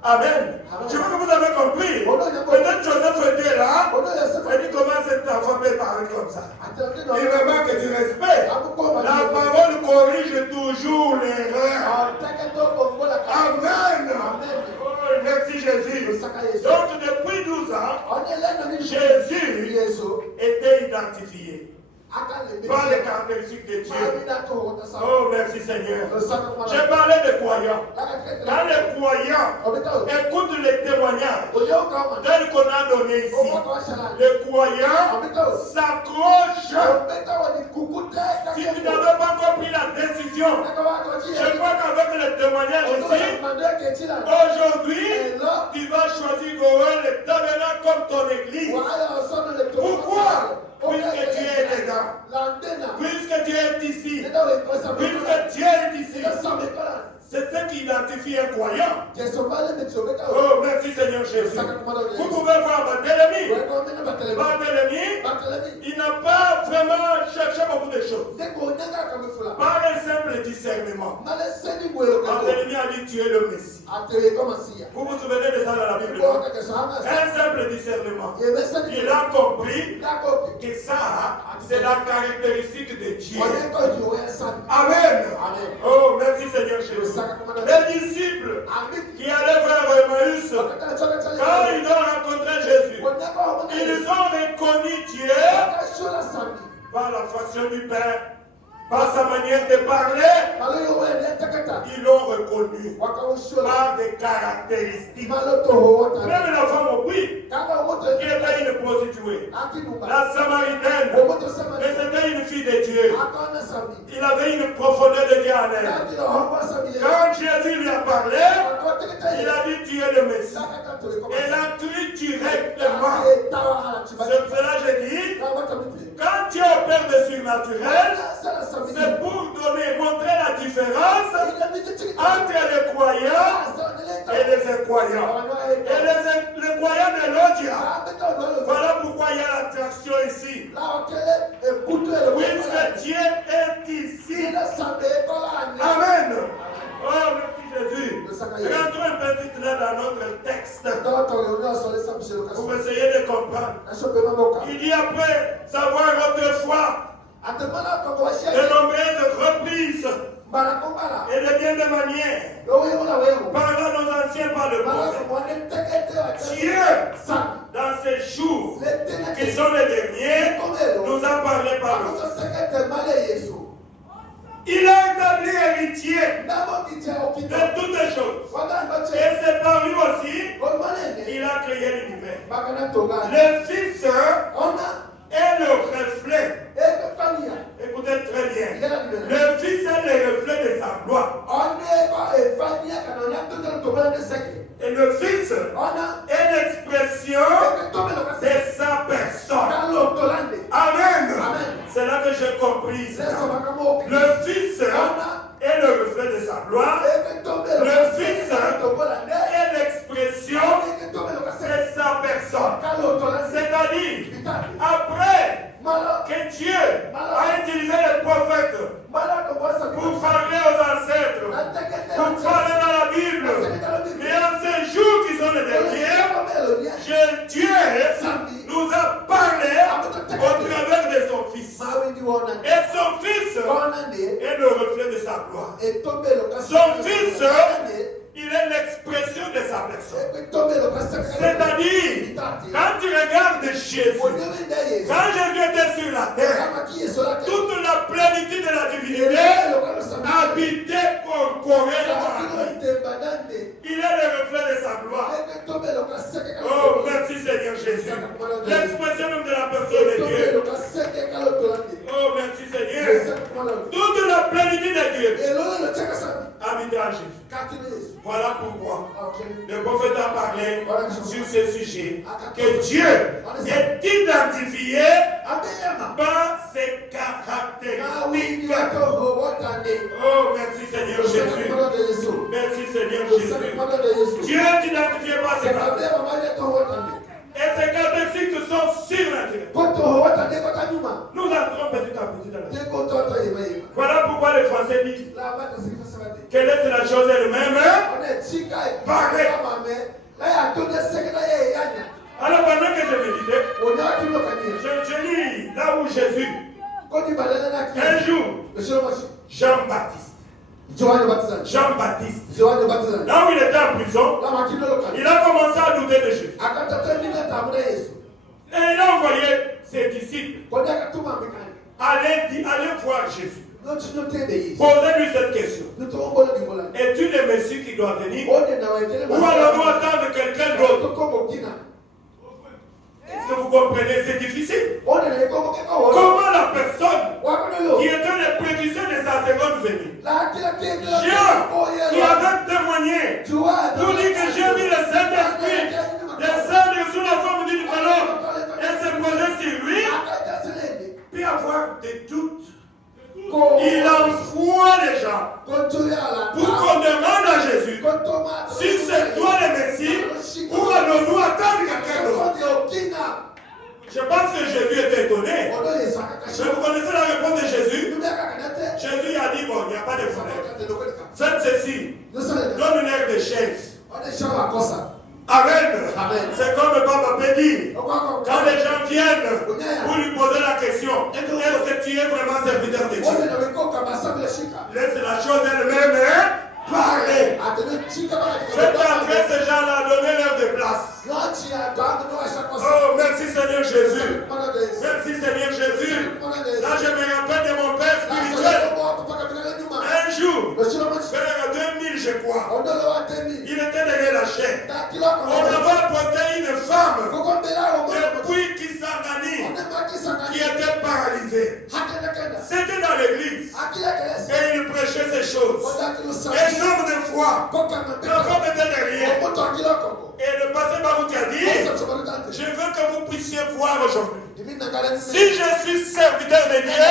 Amen. Je veux que vous avez compris. Peut-être Joseph était là. Il dit comment cet enfant peut parler comme ça. Il me manque du respect. La parole corrige toujours l'erreur. Amen. Oh, merci Jésus. Donc depuis 12 ans, Jésus était identifié par les caractéristiques de Dieu. Oh, merci Seigneur. J'ai parlé des croyants. Quand les croyants écoutent les témoignages tels qu'on a donné ici, les croyants s'accrochent. Si tu n'avais pas compris la décision, je crois qu'avec le témoignage ici, aujourd'hui, tu vas choisir Goël le tabernacle comme ton église. Pourquoi? Puisque Dieu est dedans. Puisque Dieu est ici. Puisque Dieu est ici. C'est ce qui identifie un croyant. Oh, merci Seigneur Jésus. Vous pouvez voir Barthélemy. Barthélemy, il n'a pas vraiment cherché beaucoup de choses. Par un simple discernement. Barthélemy a dit tu es le Messie. Vous vous souvenez de ça dans la Bible? Un simple discernement. Il a compris que ça, c'est la caractéristique de Dieu. Amen. Oh, merci Seigneur Jésus. Les disciples qui allaient vers Emmaüs, quand ils ont rencontré Jésus, ils ont reconnu Dieu par la façon du Père, par sa manière de parler. Ils l'ont reconnu par des caractéristiques. Même la femme au puits, qui était une prostituée, la Samaritaine, mais c'était une fille de Dieu. Il avait une profondeur de Dieu en elle. Quand Jésus lui a parlé, il a dit tu es le Messie. Elle a cru directement. C'est cela que j'ai dit. Quand Dieu opère le surnaturel, c'est pour montrer la différence entre les croyants et les incroyants. Et les croyants de le diable. Voilà pourquoi il y a l'attraction ici. Puisque Dieu est ici. Amen. Oh, merci Jésus. Rentrons un peu vite là dans notre texte. Pour essayer de comprendre. Il dit après savoir autrefois de nombreuses reprises et de bien de manière parlant nos anciens par le prophète. Dieu, dans ces jours qui sont les derniers, nous a parlé par le prophète. Il a établi héritier de toutes les choses. Et c'est par lui aussi qu'il a créé l'univers. Le Fils est le reflet. Écoutez très bien. Le Fils est le reflet de sa gloire. Et le Fils est l'expression de sa personne. Amen. C'est là que j'ai compris. Le Fils est le reflet de sa gloire. Le Fils est l'expression de sa personne. C'est-à-dire, après que Dieu a utilisé les prophètes pour parler aux ancêtres, pour parler dans la Bible, mais en ces jours qui sont les derniers, Dieu nous a parlé au travers de son Fils. Et son Fils est le reflet de sa gloire. Son Fils, il est l'expression de sa personne. C'est-à-dire, quand tu regardes Jésus, quand Jésus était sur la terre, toute la plénitude de la divinité habitait corporellement. Il est le reflet de sa gloire. Oh, merci Seigneur Jésus. L'expression même de la personne de Dieu. Oh, merci Seigneur. Toute la plénitude de Dieu habite en Jésus. Voilà pourquoi le prophète a parlé sur ce sujet, que Dieu est identifié par ses caractéristiques. Oh, merci Seigneur Jésus. Merci Seigneur Jésus. Dieu est identifié par ses caractéristiques. Et ces caractéristiques sont surnaturelles. Nous entrons petit à petit dans la vie. Voilà pourquoi les Français disent quelle est la chose elle-même? Parler. Alors pendant que je méditais, je lis là où Jésus, un jour, Jean-Baptiste, là où il était en prison, il a commencé à douter de Jésus. Et il a envoyé ses disciples aller voir Jésus. Posez-lui cette question. Es-tu le Messie qui doit venir? Ou allons-nous attendre quelqu'un d'autre? Est-ce que vous comprenez? C'est difficile. Comment la personne qui était le précurseur de sa seconde venue, Jean, qui avait témoigné pour dire que j'ai vu le Saint-Esprit descendre sous la forme d'une colombe et se poser sur lui, puis avoir des doutes. Il envoie les gens pour qu'on demande à Jésus si c'est toi le Messie ou allons-nous attendre quelqu'un d'autre. Je pense que Jésus était étonné. Mais vous connaissez la réponse de Jésus? Jésus a dit, bon, il n'y a pas de problème. Faites ceci. Donne une aire de chaise. Amen. C'est comme le Papa peut dire. Quand les gens viennent pour lui poser la question, est-ce que tu es vraiment serviteur de Dieu? Laisse la chose elle-même parler. Faites entrer ces gens-là, donnez-leur de place. Oh, merci Seigneur Jésus. Merci Seigneur Jésus. Là, je me rappelle de mon Père spirituel. Un jour, vers 2000, je crois, il était derrière la chaîne. On avait apporté une femme depuis qui s'organise, qui était paralysée. C'était dans l'église. Et il prêchait ces choses. Un homme de foi. La femme était derrière. Et le pasteur Baruti a dit, je veux que vous puissiez voir aujourd'hui. Si je suis serviteur de Dieu,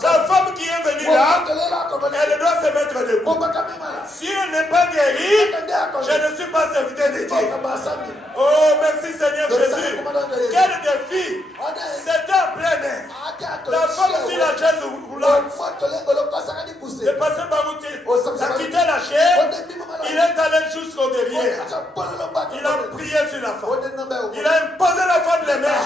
sa femme qui est venue là, elle doit se mettre debout. Si elle n'est pas guérie, je ne suis pas serviteur de Dieu. Oh, merci Seigneur Jésus. Quel défi! C'était en plein air. La femme sur la chaise roulante. Le pasteur Baruti a quitté la chaise. Il est allé jusqu'au derrière. Il a prié sur la femme. Il a imposé la femme les mains.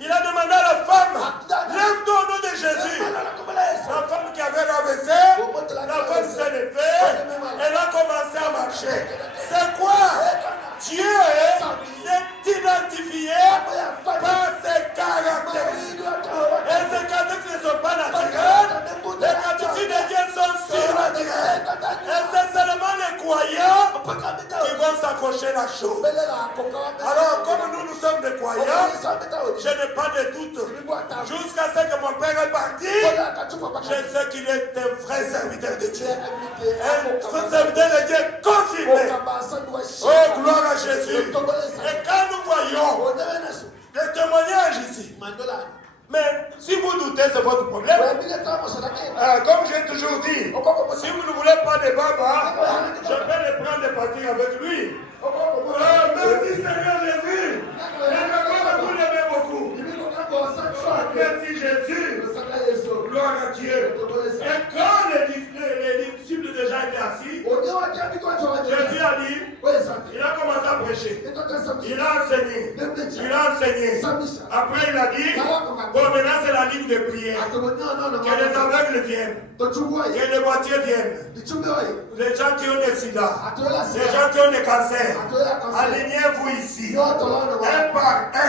Il a demandé à la femme, lève-toi au nom de Jésus. La femme qui avait l'AVC, la femme s'est levée, elle a commencé à marcher. C'est quoi? Dieu s'est identifié par ses caractéristiques. Et ces caractéristiques ne sont pas naturelles. Les caractéristiques de Dieu sont surnaturelles. Et c'est seulement les croyants qui vont s'accrocher la chose. Alors, comme nous sommes des croyants, je n'ai pas de doute. Jusqu'à ce que mon père est parti, je sais qu'il est un vrai serviteur de Dieu. Un serviteur de Dieu confirmé. Oh, gloire à Jésus. Et quand nous voyons les témoignages ici, mais si vous doutez, c'est votre problème. Comme j'ai toujours dit, si vous ne voulez pas de Baba, je vais le prendre et partir avec lui. Merci Seigneur Jésus. Vous l'aimez beaucoup. Merci Jésus. Gloire à Dieu. Et quand les disciples déjà étaient assis, Jésus a dit, il a commencé à prêcher. Il a enseigné. Il a enseigné. Après il a dit, bon maintenant c'est la ligne de prière. Que les aveugles viennent. Que les boitiers viennent. Les gens qui ont des sida. Les gens qui ont des cancers. Alignez-vous ici. Un par un.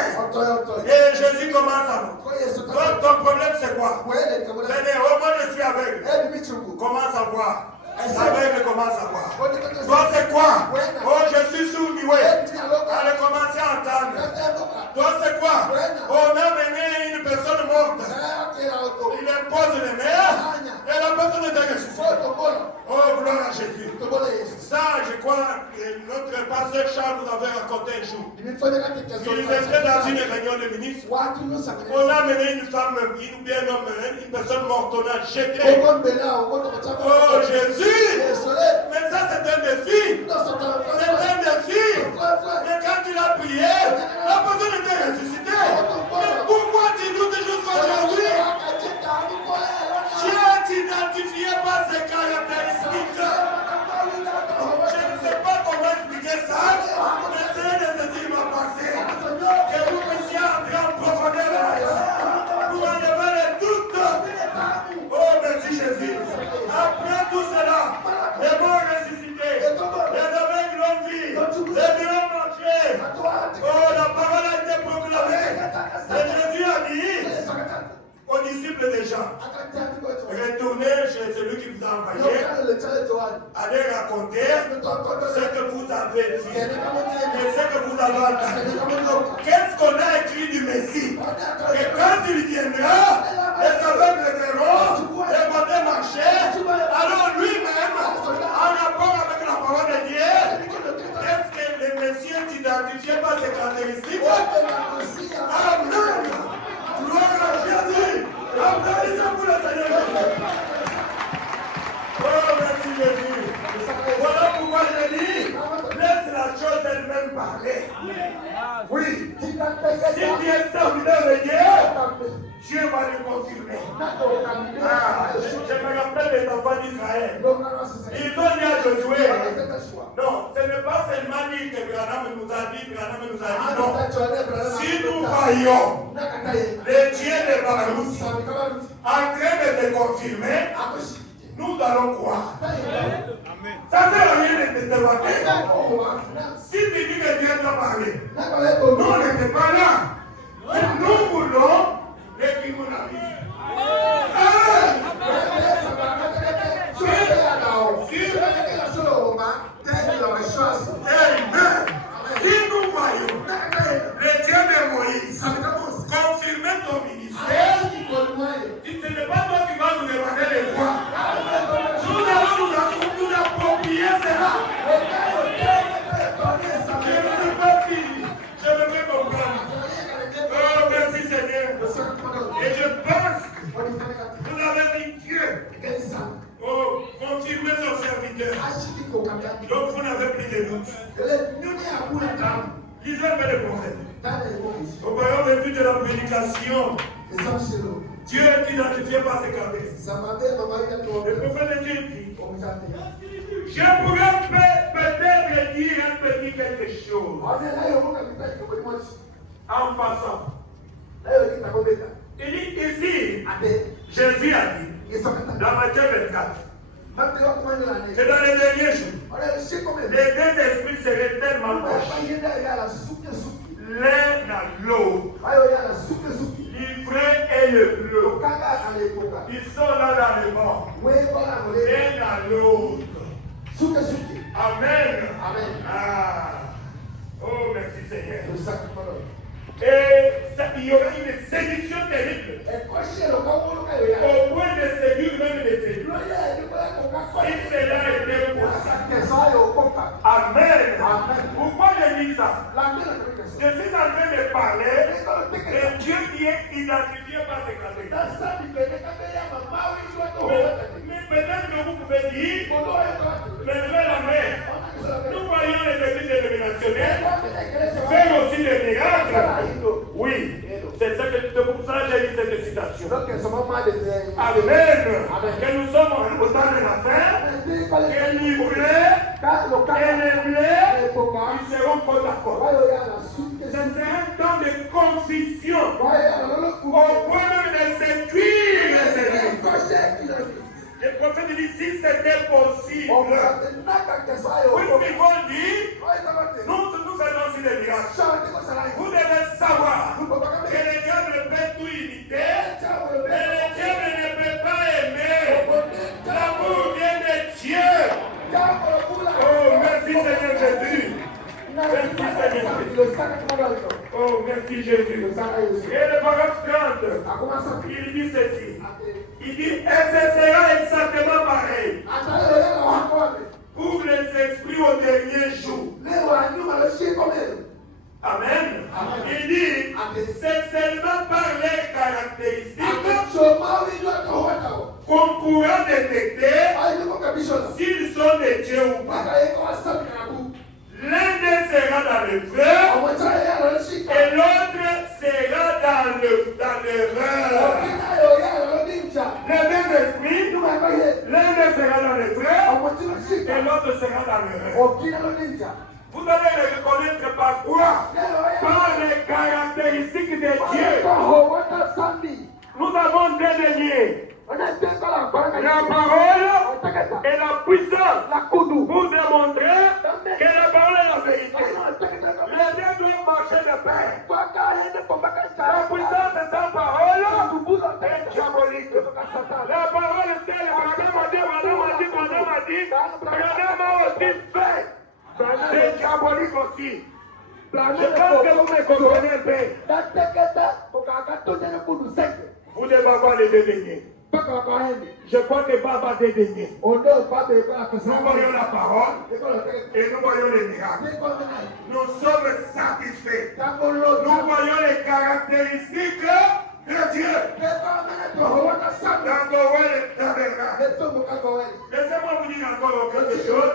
Et Jésus commence à vous. Donc ton problème c'est quoi? C'est au moins je suis aveugle. Commence à voir. L'aveugle commence à voir. Toi c'est quoi? Oh je suis sourd. Allez commencer à entendre. Toi c'est quoi? On a mené une personne morte. Il impose les mains et la personne est ressuscitée. Oh gloire à Jésus. Ça je crois que notre pasteur Charles nous avait raconté un jour. Il était dans une réunion de ministres. On a mené une femme, un homme, une personne morte, on a jeté. Oh Jésus! Mais ça c'est un défi. C'est un défi. Mais quand il a prié, la personne était ressuscitée. Mais pourquoi tu doutes jusqu'aujourd'hui? Dieu t'identifié par ses caractéristiques. Je ne sais pas comment expliquer ça, mais c'est de saisir ma pensée. Que vous puissiez entrer en profondeur pour enlever les doutes. Oh, merci Jésus. Après tout cela, les morts ressuscités, les aveugles ont vu, les nuls ont marché. Oh, la parole a été proclamée. Et Jésus a dit aux disciples des gens, retournez chez celui qui vous a envoyé, allez raconter ce que vous avez vu et ce que vous avez entendu. Qu'est-ce qu'on a écrit du Messie? Et quand il viendra, les aveugles verront, les boiteux marcher. Alors lui-même, en rapport avec la parole de Dieu, est-ce que le Messie est identifié par ses caractéristiques? Amen. Gloire à Jésus. Applaudissez pour le Seigneur Jésus. Oh, merci Jésus. Voilà pourquoi je dis, laisse la chose elle-même parler. Oui. Si tu es serviteur de Dieu, Dieu va le confirmer. Je me rappelle les enfants d'Israël. Ils ont dit à Josué, non, ce n'est pas seulement dire que Branham nous a dit, non. Si nous voyons le Dieu de Baruch en train de te confirmer, nous allons croire. Ça ne sert à rien de te voir. Si tu dis que Dieu t'a parlé, nous on n'était pas là. Mais nous voulons les criminalistes. Si nous voyons le Dieu de Moïse confirmer ton ministère, ce n'est pas toi qui vas nous demander les voix. Nous allons nous approprier cela. Je ne Donc vous n'avez plus de doute. L'Israël fait le prophète. Au royaume étude de la prédication, Dieu est identifié par ses caractéristiques. Le prophète de Dieu dit, je pourrais peut-être dire un petit quelque chose en passant. Il dit ici, Jésus a dit, dans Matthieu 24, c'est dans les derniers jours, les deux esprits seraient tellement proches, l'un à l'autre, l'ivré et le bleu, ils sont là dans le vent, l'un à l'autre. Amen. Ah. Oh, merci Seigneur. Et il y aura une séduction terrible. Au point de séduire même les séduits. Si cela était possible. Amen. Pourquoi je dis ça? Je suis en train de parler de Dieu qui est identifié par ses caractéristiques. Mais peut-être que vous pouvez dire, levez la main. Nous voyons les églises dénominationnelles faire aussi des miracles. Oui, c'est pour ça que j'ai dit cette citation. Amen. Que nous sommes au temps de la fin, que l'ivré et les bleus, ils seront côte à côte. C'est un temps de confusion, au point même de séduire les ennemis. Le prophète dit si c'était possible. Puisqu'ils vont dire, nous faisons aussi des miracles. Vous devez savoir que le diable peut tout imiter, mais le diable ne peut pas aimer. L'amour vient de Dieu. Oh, merci Seigneur Jésus. Merci Seigneur Jésus. Oh, merci Jésus. Et le paragraphe 30, il dit ceci. Il dit, et ce sera exactement pareil pour les esprits au dernier jour. Amen. Il dit, c'est seulement par les caractéristiques qu'on pourra détecter s'ils sont des dieux ou pas. L'un d'eux sera dans le feu et l'autre sera dans l'erreur. Les deux esprits, l'un d'eux sera dans le feu et l'autre sera dans l'erreur. Vous allez le reconnaître par quoi? Par les caractéristiques de Dieu. Nous avons dédaigné la parole et la puissance pour démontrer que la parole est la vérité. Les deux doivent marcher de pair. La puissance de sa parole est diabolique. La parole est celle Madame a dit, Madame a aussi fait. C'est diabolique aussi. Je pense que vous me comprenez bien. Vous devez avoir les dédaigner. Je crois que Baba dédaigné. Nous voyons la parole et nous voyons les miracles. Nous sommes satisfaits. Nous voyons les caractéristiques de Dieu. Laissez-moi vous dire encore quelque chose.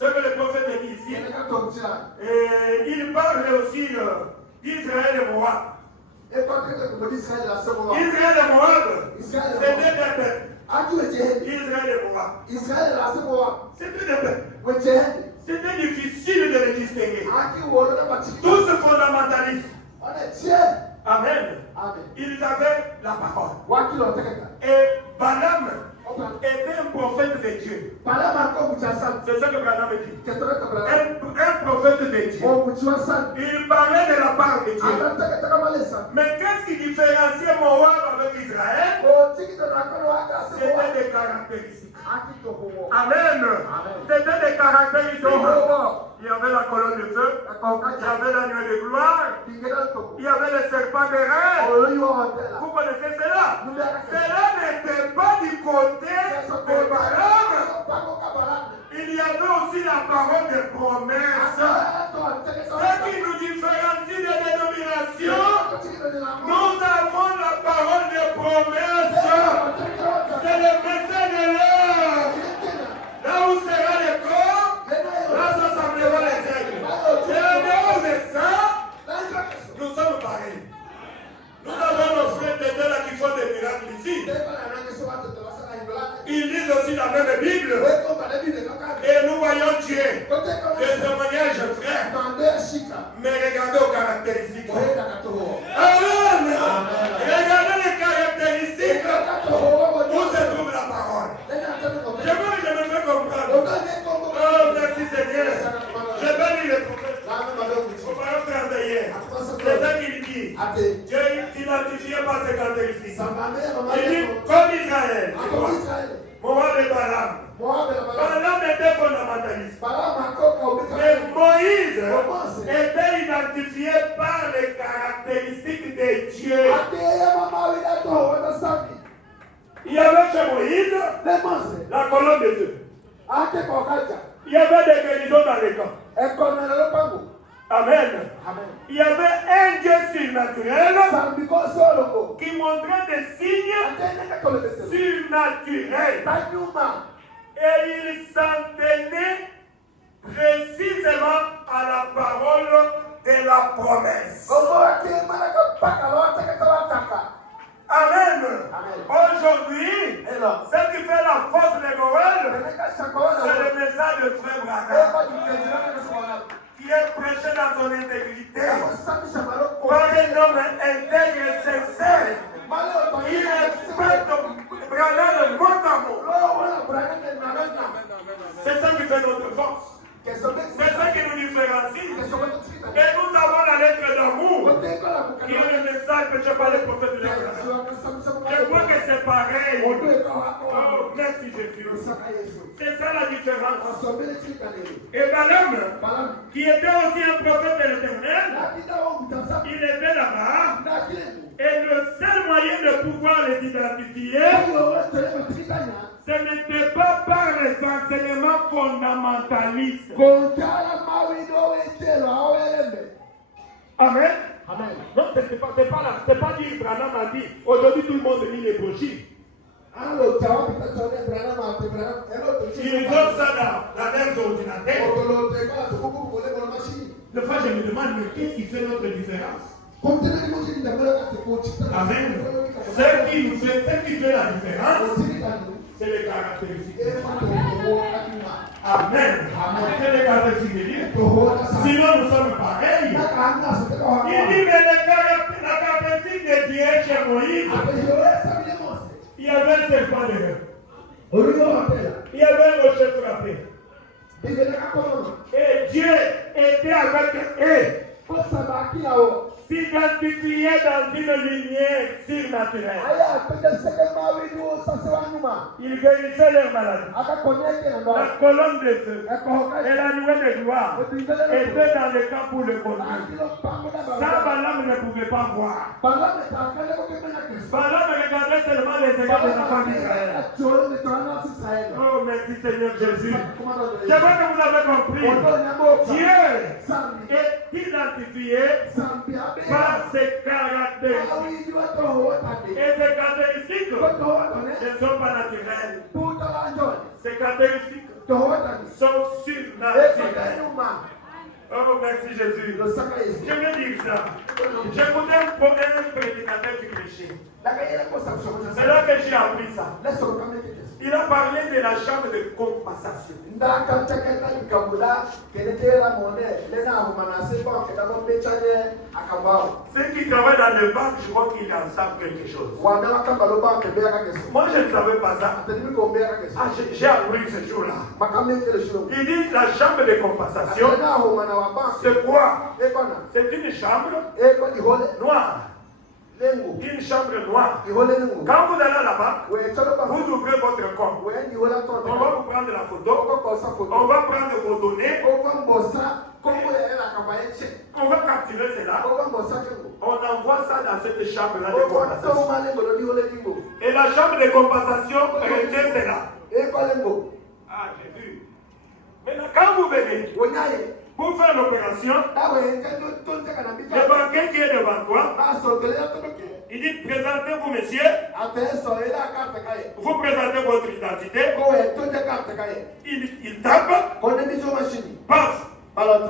Ce que le prophète dit ici, il parle aussi d'Israël et Moab. Israël et Moab, c'était des peuples. Israël et Moab, c'était des peuples. C'était difficile de les distinguer. Tous fondamentalistes. Amen. Ils avaient la parole. Et Balaam était un prophète de Dieu. C'est ce que Balaam dit. Un prophète de Dieu. Il parlait de la part de Dieu. Mais qu'est-ce qui différenciait Moab avec Israël? C'était des caractéristiques. Amen. C'était des caractéristiques. Il y avait la colonne de feu, il y avait la nuée de gloire, il y avait le serpent de reine. Vous connaissez cela? Cela n'était pas du côté de Balaam. Il y avait aussi la parole de promesse. Ce qui nous différencie des dénominations, nous avons la parole de promesse. C'est le message de l'heure. Là où sera le corps aussi la même Bible. Et nous voyons Dieu. Des témoignages frères. Mais regardez aux caractéristiques. Amen. Regardez les caractéristiques où se trouve la parole. Je me fais comprendre. Oh, merci Seigneur. Je vais lire le prophète. Au parole 31. C'est ça qu'il dit. Dieu n'identifiait pas ses caractéristiques. Il dit comme Israël. Moab et Balaam. Balaam était fondamentaliste. Mais Moïse était identifié par les caractéristiques de Dieu. Il y avait chez Moïse la colonne de feu. Il y avait des guérisons dans les camps. Amen. Il y avait un Dieu surnaturel qui montrait des signes surnaturels. Et il s'en tenait précisément à la parole de la promesse. Amen. Aujourd'hui, ce qui fait la force de Noël, c'est le message de Frère Branham, qui est prêché dans son intégrité par un homme intègre et sincère. Il respecte Branham mot à mot. C'est ça qui fait notre force. C'est ça qui nous différencie. Et nous avons la lettre d'amour, qui est le message prêché par les prophètes de l'Église. Je crois que c'est pareil. Oh, merci Jésus. C'est ça la différence. Et Balaam, qui était aussi un prophète de l'Éternel, il était là-bas. Et le seul moyen de pouvoir les identifier, ce n'était pas par les enseignements fondamentalistes. Amen. Amen. Non, c'est pas dit, Branham a dit, aujourd'hui tout le monde lit les brochures. Ils ont ça dans la même ordinateur. Le fois, je me demande, mais qu'est-ce qui fait notre différence? Amen. Ce qui fait la différence, c'est les caractéristiques. Amen. C'est les caractéristiques de Dieu. Sinon, nous sommes pareils. Il dit, mais la caractéristique de Dieu chez Moïse, il y avait un serpent de l'air. Il y avait un rocher frappé. Et Dieu était avec eux. S'identifier dans une lumière surnaturelle. Il guérissait leurs maladies. La colonne de feu et la nuée de gloire étaient dans le camp pour le conduire. Ça, Balaam ne pouvait pas voir. Balaam regardait seulement les égaux des enfants d'Israël. Oh, merci Seigneur Jésus. Je vois que vous avez compris. Dieu est identifié par ses caractéristiques. Et ces caractéristiques ne sont pas naturelles. Ces caractéristiques sont surnaturelles. Oh, merci Jésus. Je veux dire ça. J'écoutais un prédicateur qui prêchait. C'est là que j'ai appris ça. Il a parlé de la chambre de compensation. Ceux qui travaillent dans le banque, je vois qu'ils en savent quelque chose. Moi, je ne savais pas ça. Ah, j'ai appris ce jour-là. Il dit la chambre de compensation, c'est quoi? C'est une chambre noire. Une chambre noire. Quand vous allez à la banque, vous ouvrez votre compte. On va vous prendre la photo. On va prendre vos données. On va capturer cela. On envoie ça dans cette chambre-là de compensation. Et la chambre de compensation retient cela. Ah, j'ai vu. Maintenant, quand vous venez pour faire l'opération, le banquier qui est devant toi, il dit, présentez-vous, monsieur. Vous présentez votre identité. Il tape. Passe.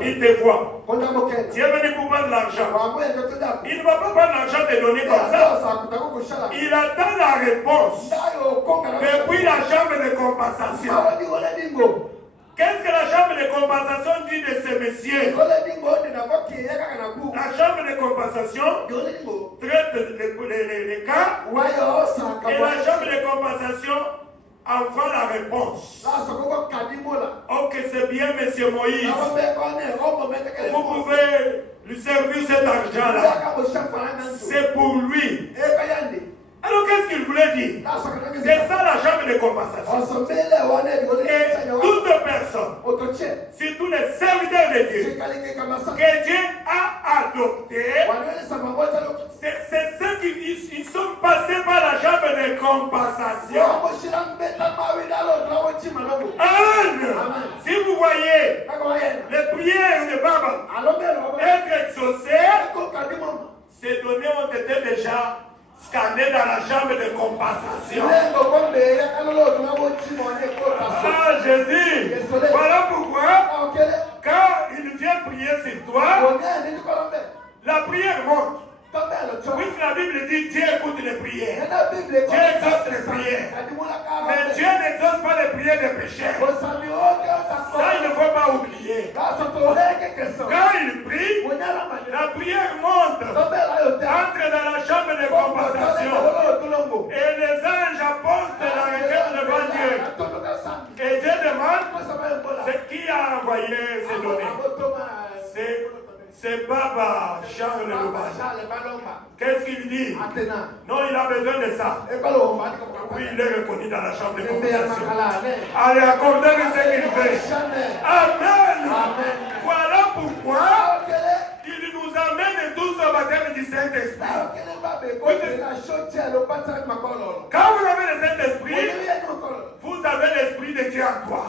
Il te voit. Tu es venu pour prendre l'argent. Il ne va pas prendre l'argent te donner comme ça. Il attend la réponse depuis la chambre de compensation. Qu'est-ce que la chambre de compensation dit de ces messieurs? La chambre de compensation traite les cas et la chambre de compensation envoie la réponse. Ok, c'est bien, monsieur Moïse. Vous pouvez lui servir cet argent-là. C'est pour lui. Alors qu'est-ce qu'il voulait dire? C'est ça la chambre de compensation. Et toute personne, surtout les serviteurs de Dieu, que Dieu a adopté, c'est ceux qui sont passés par la chambre de compensation. Amen. Si vous voyez les prières de Baba être exaucées, ces données ont été déjà scanné dans la chambre de compensation. Ah Jésus, voilà pourquoi quand il vient prier sur toi, la prière monte. Puisque la Bible dit Dieu écoute les prières, Dieu exauce les prières, mais Dieu n'exauce pas les prières des pécheurs. Ça il ne faut pas oublier. Quand il prie, la prière monte, entre dans la chambre de compensation et les anges apportent la requête devant Dieu. Et Dieu demande c'est qui a envoyé ces données. C'est Baba Charles Lubani. Qu'est-ce qu'il dit? Non, il a besoin de ça. Oui, il est reconnu dans la chambre de compensation. Allez, accordez-lui ce qu'il veut. Amen. Voilà pourquoi il nous amène tous au baptême du Saint-Esprit. Quand vous avez le Saint-Esprit, vous avez l'Esprit de Dieu en toi.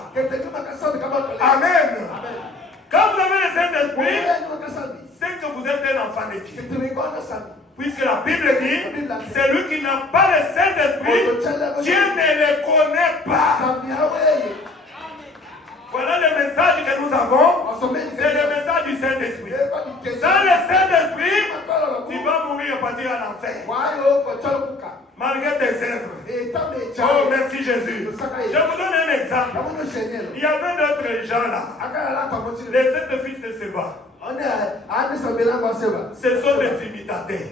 Amen. Quand vous avez le Saint-Esprit, c'est que vous êtes un enfant de Dieu. Puisque la Bible dit, celui qui n'a pas le Saint-Esprit, Dieu ne le connaît pas. Voilà le message que nous avons, c'est le message du Saint-Esprit. Sans le Saint-Esprit, tu vas mourir et partir en enfer. Malgré tes œuvres. Oh, merci Jésus. Je vous donne un exemple. Il y avait d'autres gens là. Les 7 fils de Séba. Ce sont des imitateurs.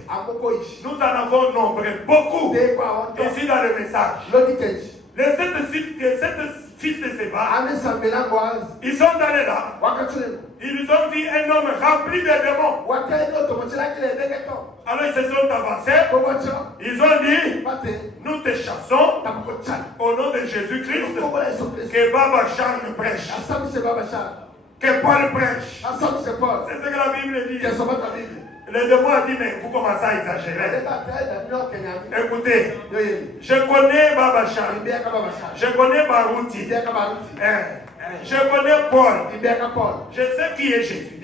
Nous en avons nombré beaucoup ici dans le message. Les 7 fils de Séba, ils sont allés là. Ils ont vu un homme rempli de démons. Alors ils se sont avancés. Ils ont dit, nous te chassons au nom de Jésus-Christ. Que Baba Charles prêche. Que Paul prêche. C'est ce que la Bible dit. Le démon a dit, mais vous commencez à exagérer. Écoutez, je connais Baba Charles. Je connais Barouti. Je connais Paul. Je sais qui est Jésus.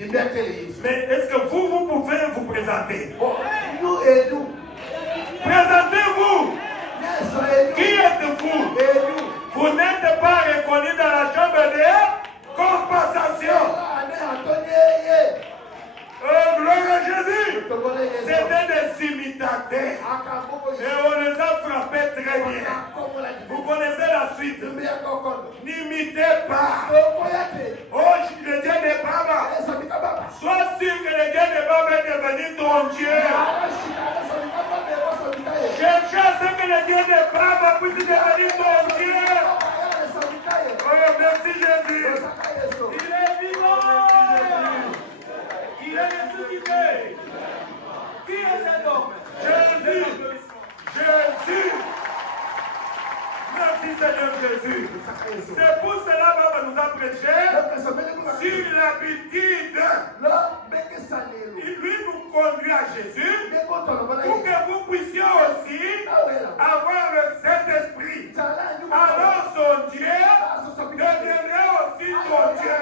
Mais est-ce que vous pouvez vous présenter? Présentez-vous. Qui êtes-vous? Vous n'êtes pas reconnu dans la chambre de compensation. Oh, gloire à Jésus. C'était des imitateurs. Et on les a frappés très bien. Vous connaissez la suite. N'imitez pas. Oh, le Dieu de Baba. Sois sûr que le Dieu de Baba est devenu ton Dieu. Cherchez à ce que le Dieu de Baba puisse devenir ton Dieu. Oh, merci Jésus. Il est vivant. Il est ressuscité. Qui est cet homme? Jésus. Jésus. Merci Seigneur Jésus. C'est pour cela que nous a prêché sur l'habitude. Il lui nous conduit à Jésus pour que vous puissiez aussi avoir le Saint-Esprit. Alors son Dieu deviendra aussi ton Dieu.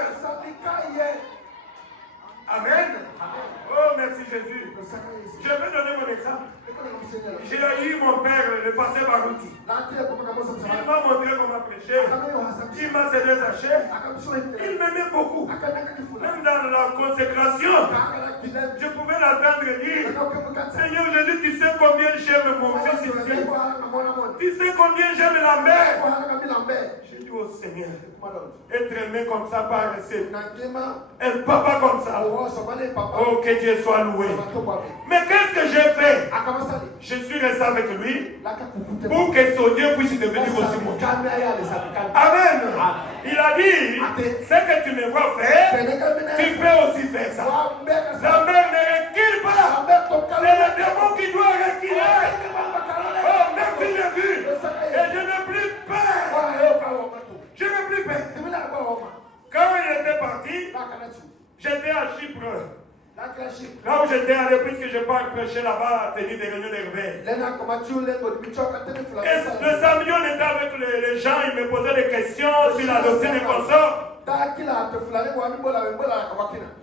Amen. Oh, merci Jésus. Je vais donner mon exemple. J'ai eu mon père, le pasteur Barouti. Il m'a montré comment prêcher. Il m'a cédé sa chair. Il m'aimait beaucoup. Même dans la consécration, je pouvais l'entendre dire, Seigneur Jésus, tu sais combien j'aime mon fils ici. Tu sais combien j'aime la mère. Je dis au Seigneur, être aimé comme ça par un papa comme ça. Oh, que Dieu soit loué. Mais qu'est-ce que j'ai fait? Je suis resté avec lui pour que son Dieu puisse devenir aussi mon Dieu. Amen. Il a dit, ce que tu me vois faire, tu peux aussi faire ça. La mère ne recule pas. C'est le démon qui doit reculer. Oh, merci Jésus. Et je n'ai plus peur. Je n'ai plus peur. Quand il était parti, j'étais à Chypre. Là où j'étais allé, puisque je pars prêcher là-bas, tenir des réunions de réveil. Et le samedi, on était avec les gens, ils me posaient des questions sur la doctrine et consorts.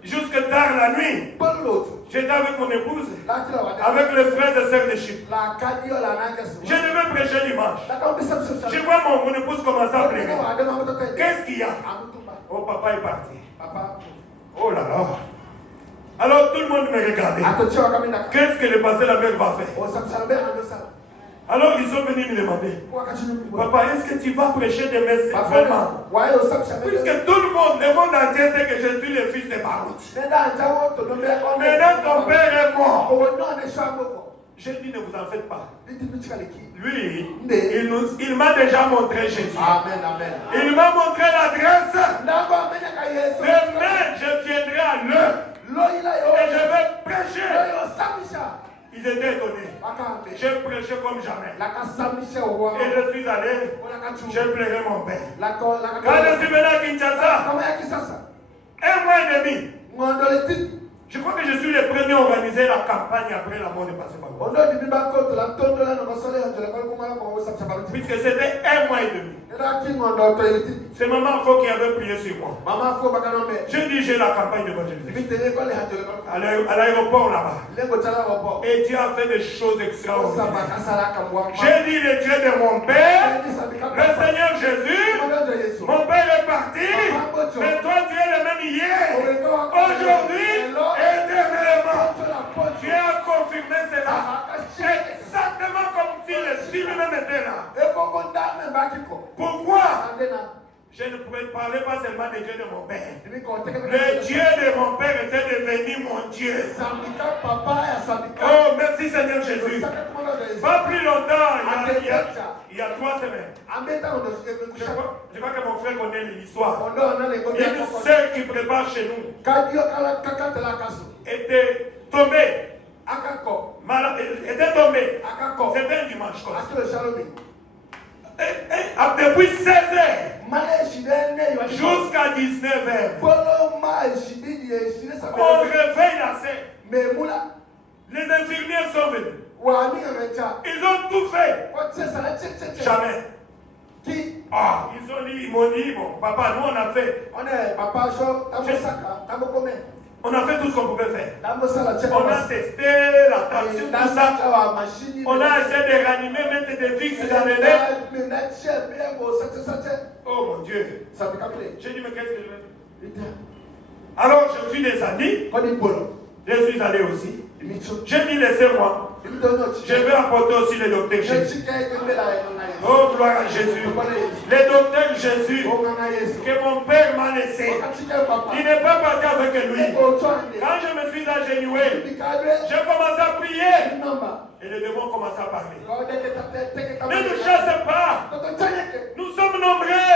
Jusque tard la nuit, j'étais avec mon épouse, avec les frères et sœurs de Chypre. Je devais prêcher dimanche. Je vois mon épouse commencer à pleurer. Qu'est-ce qu'il y a? Oh, papa est parti. Oh là là. Alors tout le monde me regardait. Qu'est-ce que le pasteur la mère va faire? Alors ils sont venus me demander, papa, est-ce que tu vas prêcher des messages vraiment? Puisque tout le monde entier sait que je suis le fils de Baruch. Maintenant ton père est mort. J'ai dit, ne vous en faites pas. Lui, il m'a déjà montré Jésus. Amen, amen. Il m'a montré l'adresse. Demain, je viendrai à l'heure. Et je vais prêcher. Ils étaient étonnés. J'ai prêché comme jamais. Et je suis allé. J'ai pleuré mon père. Quand je suis venu à Kinshasa, 1 mois et demi. Je crois que je suis le premier à organiser la campagne après la mort de Pasteur Baruch. Puisque c'était 1 mois et demi. C'est maman Fo qui avait prié sur moi. Je dis j'ai la campagne d'évangélisation. À l'aéroport là-bas. Et Dieu a fait des choses extraordinaires. J'ai dit le Dieu de mon père, le Seigneur Jésus, mon père est parti, mais toi tu es le même hier, aujourd'hui, éternellement. Dieu a confirmé cela. Exactement comme si le Dieu lui-même était là. Pourquoi? Je ne pouvais parler pas seulement du Dieu de mon père. Le Dieu de mon père était devenu mon Dieu. Oh, merci Seigneur Jésus. Pas plus longtemps, il y a 3 semaines. Je crois que mon frère connaît l'histoire. Il y a une sœur qui prépare chez nous. Était tombée. Était tombée. C'était un dimanche. Depuis 16 heures jusqu'à 19 heures, on réveille la scène. Les infirmières sont venues. Ils ont tout fait. Jamais. Ils m'ont dit, bon, papa, nous on a fait. On a fait tout ce qu'on pouvait faire. On a testé la tension, tout ça. On a essayé de ranimer, mettre des fixes dans les lèvres. Oh mon Dieu. J'ai dit, mais qu'est-ce que je vais faire? Alors je suis descendu. Je suis allé aussi. J'ai dit, laissez-moi. Je vais apporter aussi le docteur Jésus. Oh, gloire à Jésus. Le docteur Jésus que mon père m'a laissé. Il n'est pas parti avec lui. Quand je me suis agenouillé, j'ai commencé à prier. Et le démon commence à parler. Ne nous chasse pas. Nous sommes nombreux.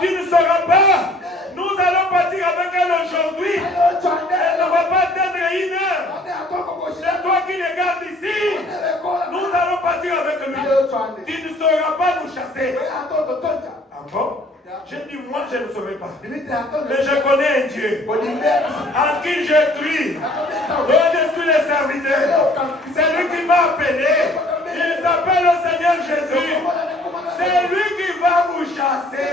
Tu ne sauras pas. Nous allons partir avec elle aujourd'hui. Elle ne va pas atteindre 1 heure. C'est toi qui les gardes ici. Nous allons partir avec lui. Tu ne sauras pas nous chasser. Encore? J'ai dit, moi je ne saurais pas. Mais je connais un Dieu en qui je crie. Je suis le serviteur. C'est lui qui m'a appelé. Il s'appelle le Seigneur Jésus. C'est lui qui va vous chasser.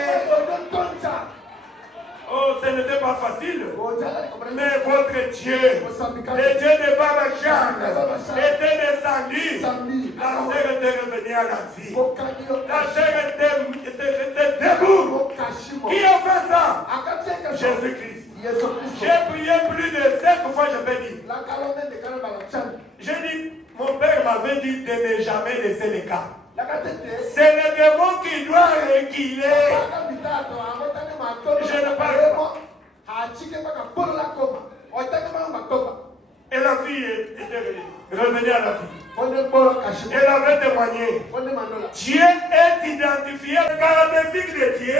Oh, ce n'était pas facile. Mais votre Dieu, le Dieu de Babachak, était descendu. La sœur était revenue à la vie. La sœur était debout. Jésus-Christ. J'ai prié plus de 5 fois, je peux dire. J'ai dit, mon père m'avait dit de ne jamais laisser les cas. C'est le démon qui doit réguler. Je ne parle pas. Et la fille était revenue à la fille. Elle avait témoigné. Dieu est identifié. Les caractéristiques de Dieu,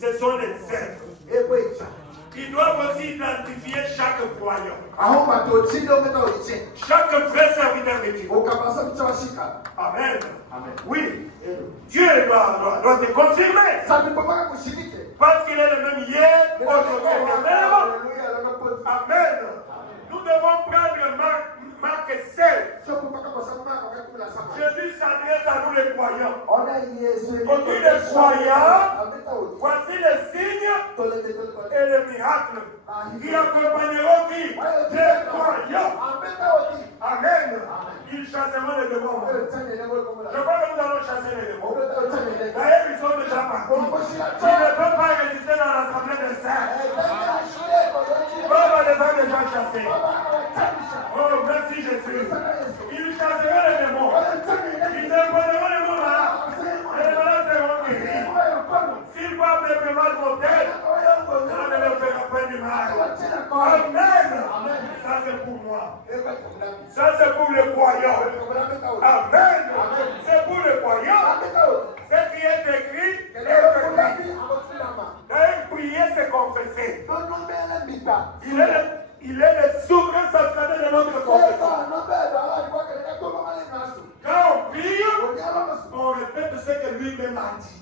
ce sont les êtres. Ils doivent aussi identifier chaque croyant. Chaque vrai serviteur de Dieu. Amen. Oui. Dieu doit te confirmer. Parce qu'il est le même hier, aujourd'hui et demain. Amen. Nous devons prendre Marc 16. Jésus s'adresse à nous les croyants. Quand il est croyant, voici les signes et les miracles qui accompagneront qui? Les croyants. Amen. Ils chasseront les démons. Je crois que nous allons chasser les démons. D'ailleurs, ils sont déjà partis. Ils ne peuvent pas résister dans l'assemblée des saints. Comment les a déjà chassés? Oh, merci Jésus. Ils chasseront les démons. Ils imposeront les mots malades. Et les malades seront guéris. S'ils parlent des primates mortels, ça ne leur fera pas du mal. Amen. Ça c'est pour moi. Ça c'est pour les croyants. Amen. C'est pour les croyants. Ce qui est écrit est écrit. D'ailleurs, prier, c'est confesser. Il est le souverain sacré de notre confession. Quand on prie, on répète ce que lui-même a dit.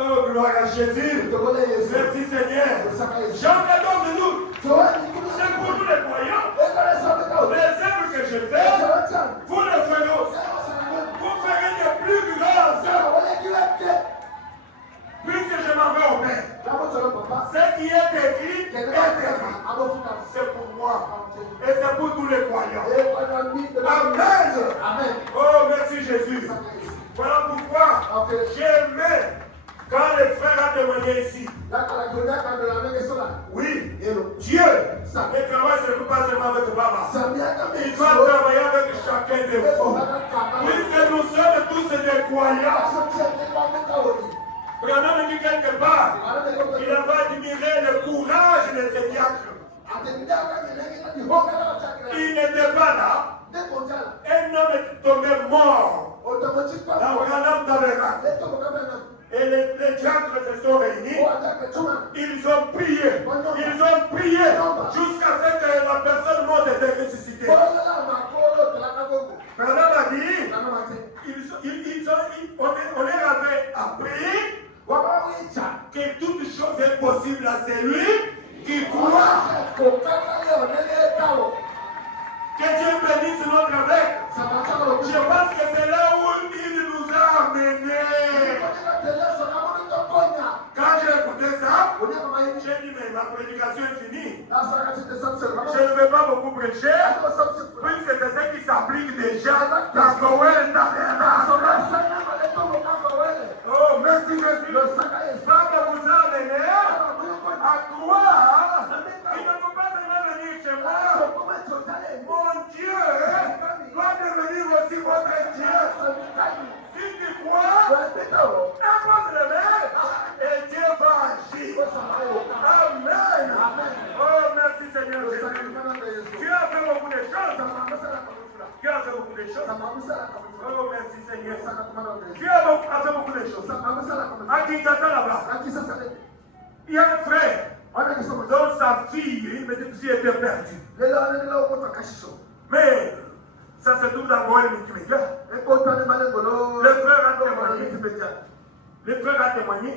Oh, gloire à Jésus. Merci Seigneur. Jean 14 nous. C'est pour nous les croyants. Les œuvres que je fais, vous les ferez. Vous ferez des plus grandes. Puisque je m'en vais au Père. Ce qui est écrit est écrit. C'est pour moi. Et c'est pour tous les croyants. Amen. Oh, merci Jésus. Voilà pourquoi j'aimais quand les frères ont témoigné ici. Oui, Dieu ne travaille pas seulement avec Baba. Il doit travailler avec chacun de vous. Puisque nous sommes tous des croyants. Branham dit quelque part, il avait admiré le courage de ces diacres. Il n'était pas là. Un homme est tombé mort dans Branham Tabernacle. Et les diacres se sont réunis. Ils ont prié. Ils ont prié jusqu'à ce que la personne morte était ressuscitée. Branham a dit, on leur avait appris que toute chose est possible à celui qui croit. Que Dieu bénisse notre avec. Je pense que c'est là où il nous a amenés. Quand j'ai écouté ça, j'ai dit mais ma prédication est finie. Je ne vais pas beaucoup prêcher, puisque c'est ce qui s'applique déjà dans Noël. Oh, merci Jésus. Papa vous a amené à croire qu'il ne faut pas seulement venir chez moi. Mon Dieu doit devenir aussi votre Dieu. Si tu crois, impose le main et Dieu va agir. Amen. Oh, merci Seigneur Jésus. Dieu a fait beaucoup de choses. Dieu a fait beaucoup de choses. Oh, merci Seigneur. Dieu a fait beaucoup de choses. À Kinshasa là-bas, il y a un frère dont sa fille, était perdue. Mais ça se trouve dans Goël multimédia. Le frère a témoigné. Le frère a témoigné.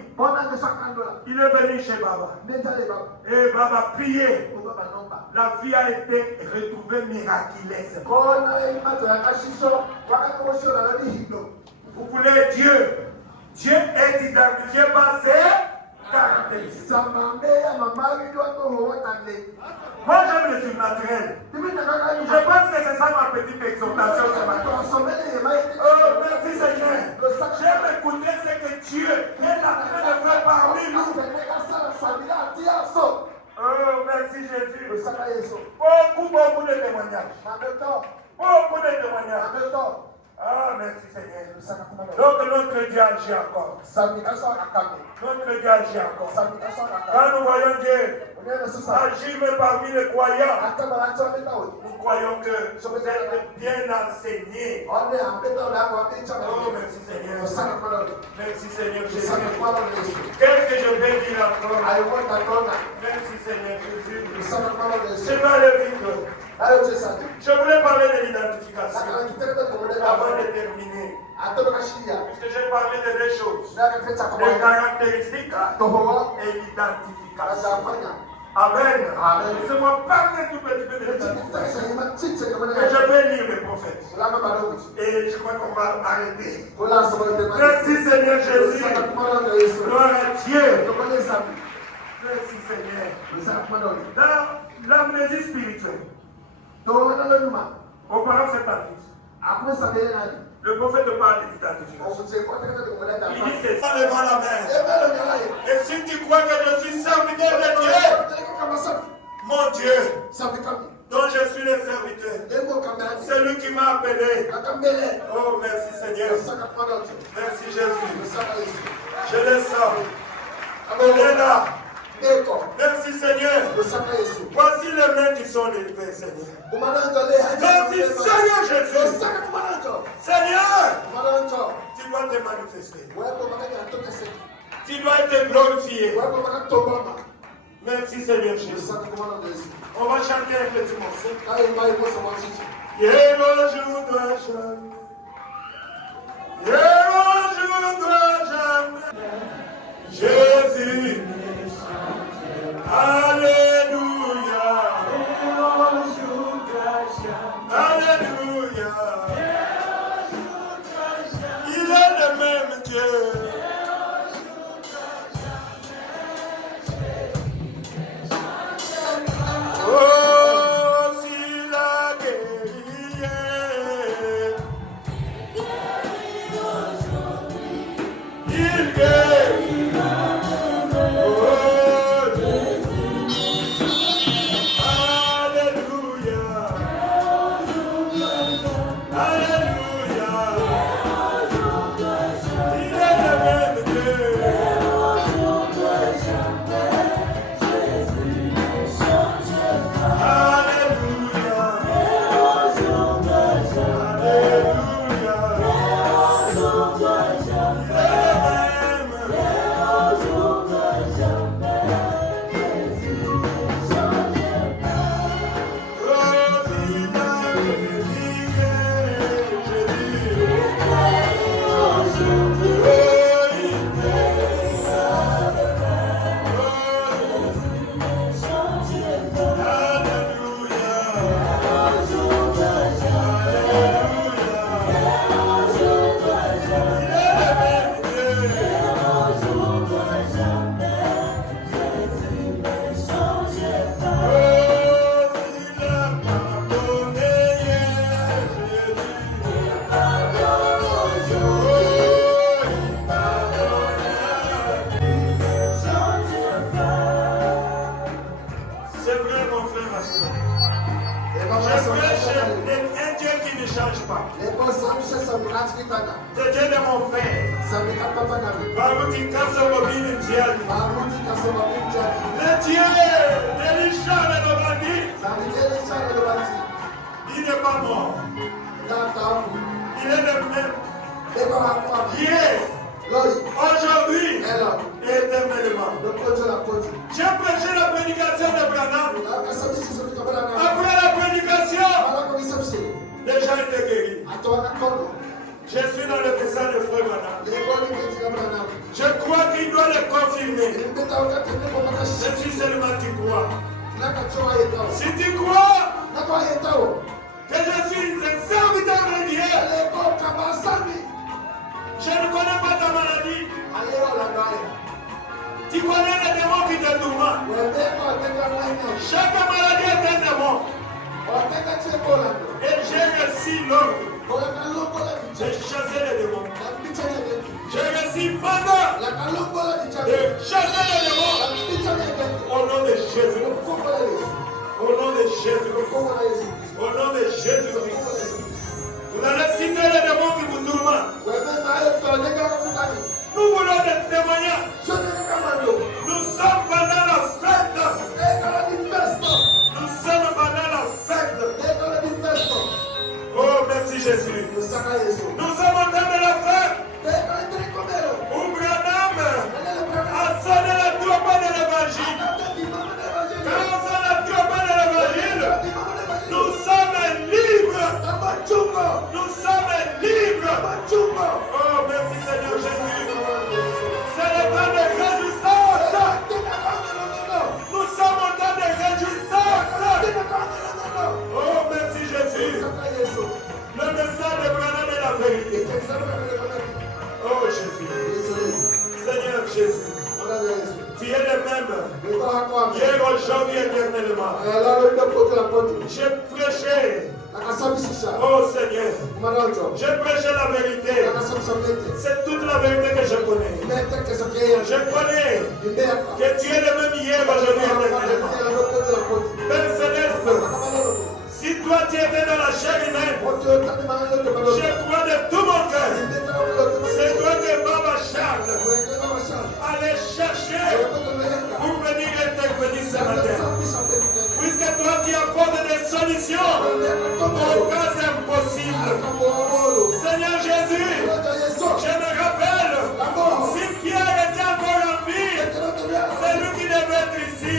Il est venu chez Baba. Et Baba a prié. La fille a été retrouvée miraculeuse. Vous voulez Dieu. Dieu est identifié par ses caractéristiques. Moi j'aime le surnaturel. Je pense que c'est ça ma petite exhortation ce matin. Oh merci Seigneur. J'aime écouter ce que Dieu est en train de faire par de témoignages. Beaucoup de témoignages. Ah, merci Seigneur. Donc notre Dieu agit encore. Notre Dieu agit encore. Quand nous voyons Dieu agir même parmi les croyants, nous croyons que vous êtes bien enseignés. Oh, merci Seigneur. Merci Seigneur Jésus. Qu'est-ce que je vais dire encore? Merci Seigneur Jésus. Je vais aller vite. Je voulais parler de l'identification avant de terminer. Puisque j'ai parlé de deux choses. Les caractéristiques et l'identification. Amen. Laissez-moi parler tout petit peu de l'identification. Et je vais lire les prophètes. Et je crois qu'on va arrêter. Merci Seigneur Jésus. Gloire à Dieu. Merci Seigneur. Dans l'amnésie spirituelle, auparavant cette partie, le prophète parle d'identification. Il dit c'est ça devant la mer. Et si tu crois que je suis serviteur de Dieu, mon Dieu, dont je suis le serviteur, c'est lui qui m'a appelé. Oh merci Seigneur. Merci Jésus. Je le sens. Il est là. Merci Seigneur. Voici les mains qui sont levées, Seigneur. Merci Seigneur Jésus. Seigneur, tu dois te manifester. Tu dois être glorifié. Merci Seigneur Jésus. On va chanter un petit morceau. Héros, je dois jamais. Héros, je dois jamais. Jésus. Alléluia. Alléluia. Il est le même Dieu. Oh, s'il a guéri, il guérit. Le Dieu de mon père. Le Dieu d'Elisha de Lobandi. Il n'est pas mort. Il est le même. Hier, aujourd'hui et éternellement. J'ai prêché la prédication de Branham. Après la prédication, les gens étaient guéris. Je suis dans le message de Frère Branham. Je crois qu'il doit le confirmer. Je suis seulement tu crois. Si tu crois que je suis un serviteur de Dieu, je ne connais pas ta maladie. Tu connais les démons qui te tourmentent. Chaque maladie est un démon. Et j'ai reçu l'ordre de chasser les démons. J'ai reçu mandat de chasser les démons. Au nom de Jésus. Au nom de Jésus-Christ. Au nom de Jésus-Christ. Vous allez citer les démons qui vous tourmentent. Nous voulons des témoignages. Nous sommes pendant la fête. Nous sommes pendant la fête. Oh, merci Jésus. Nous sommes en train de la fête. Où Branham a sonné la trompette de l'évangile. Quand on sonne la trompette de l'évangile, nous sommes libres. Nous sommes libres. Oh, merci Seigneur Jésus. C'est le temps de réjouissance. Nous sommes en temps de réjouissance. Oh, merci Jésus. Le message de Branham est la vérité. Oh Jésus. Seigneur Jésus. Tu es le même. Hier, aujourd'hui, éternellement. J'ai prêché. Oh Seigneur. J'ai prêché la vérité. C'est toute la vérité que je connais. Je connais que tu es le même hier, aujourd'hui, éternellement. Père Céleste, si toi tu étais dans la chair humaine, je crois de tout mon cœur. C'est toi que Baba Charles allait chercher pour venir intervenir ce matin. Puisque toi tu apportes des solutions aux cas impossibles. Seigneur Jésus, je me rappelle, si Pierre était encore en vie, c'est lui qui devait être ici.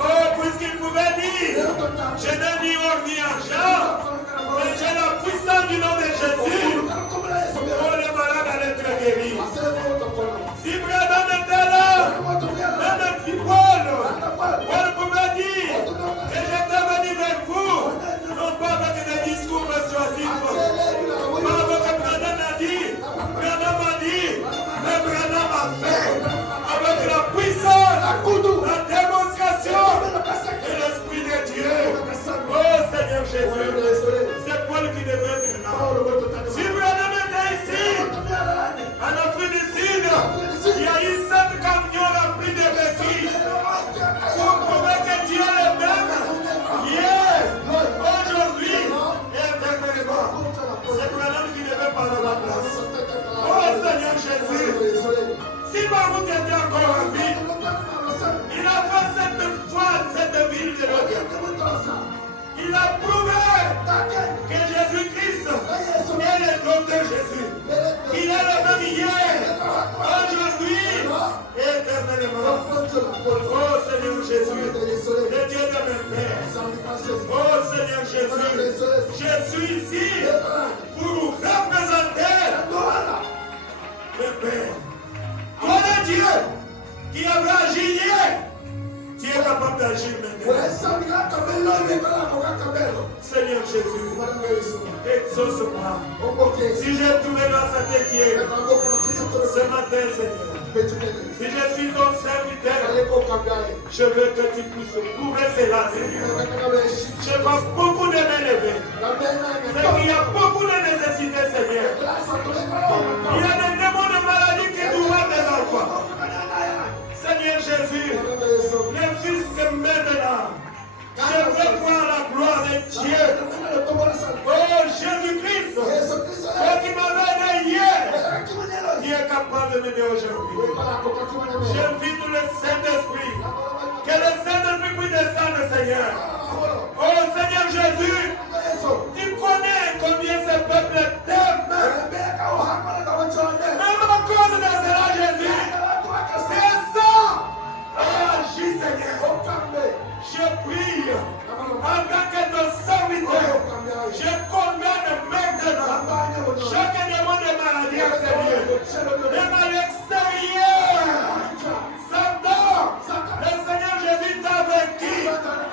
Oh, puisqu'il pouvait dire, je n'ai ni or ni argent, mais j'ai la puissance du nom de Jésus. Oh, les malades allaient être guéris. Si Branham était là, même Paul pouvait dire que j'étais venu vers vous, non pas avec des discours persuasifs, pas avec Branham a dit, mais Branham a fait, avec la puissance, la démonstration de l'Esprit de Dieu. Oh Seigneur Jésus, c'est Paul qui devrait être là. Si Branham était ici, en Afrique du Sud, il y a eu 7 camions remplis de béquilles. Pour prouver que Dieu est le même, hier, aujourd'hui et éternellement. C'est Branham qui devait parler à la place. Oh Seigneur Jésus, si Baruch était encore en vie, il a fait cette foi, cette ville de l'audience. Il a prouvé que Jésus-Christ est le docteur Jésus. Il est le même hier, aujourd'hui et éternellement. Oh Seigneur Jésus, le Dieu de mon Père. Oh Seigneur Jésus, je suis ici pour représenter le Père. Toi le Dieu qui avait agi hier, tu es capable d'agir maintenant. Seigneur Jésus, exauce-moi. Si j'ai trouvé grâce à tes pieds ce matin, Seigneur, si je suis ton serviteur, je veux que tu puisses couvrir cela, Seigneur. Je vois beaucoup de m'élever. C'est qu'il y a beaucoup de nécessités, Seigneur. Il y a des démons de maladie qui doivent des enfants. Seigneur Jésus, ne fût-ce que maintenant, je veux voir la gloire de Dieu. Oh Jésus-Christ, toi qui m'avais aidé hier, tu es capable de m'aider aujourd'hui. J'invite le Saint-Esprit, que le Saint-Esprit puisse descendre, Seigneur. Oh Seigneur Jésus, tu connais combien ce peuple t'aime. Même à cause de cela, Jésus, descends et agis, Seigneur. Je prie en tant que ton serviteur. Je condamne maintenant chaque démon de maladie extérieure. Même à l'extérieur, Satan, le Seigneur Jésus t'a vaincu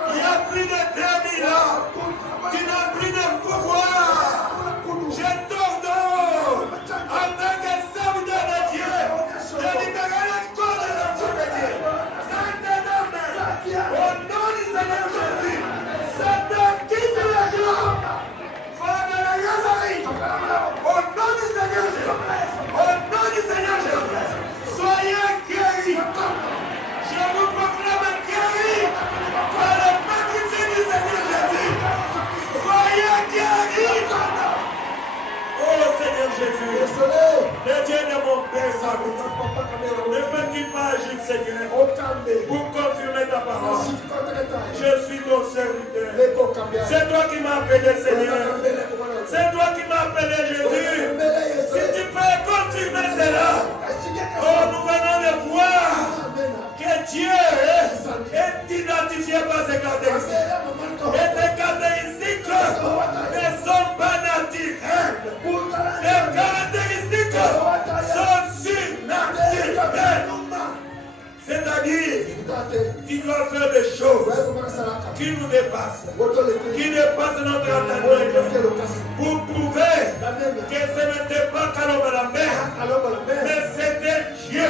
il y a plus de 2000 ans. Tu Ne fais-tu pas agir, Seigneur, pour confirmer ta parole. Je suis ton serviteur. C'est toi qui m'as appelé, Seigneur. C'est toi qui m'as appelé, Jésus. Si tu peux confirmer cela, oh, nous venons de voir que Dieu est identifié par ses caractéristiques. Et tes caractéristiques ne sont pas naturelles. Les caractéristiques sont surnaturelles. C'est-à-dire, tu dois faire des choses qui nous dépassent, qui dépassent notre entendement, pour prouver que ce n'était pas Kalomba la mer, mais c'était Dieu,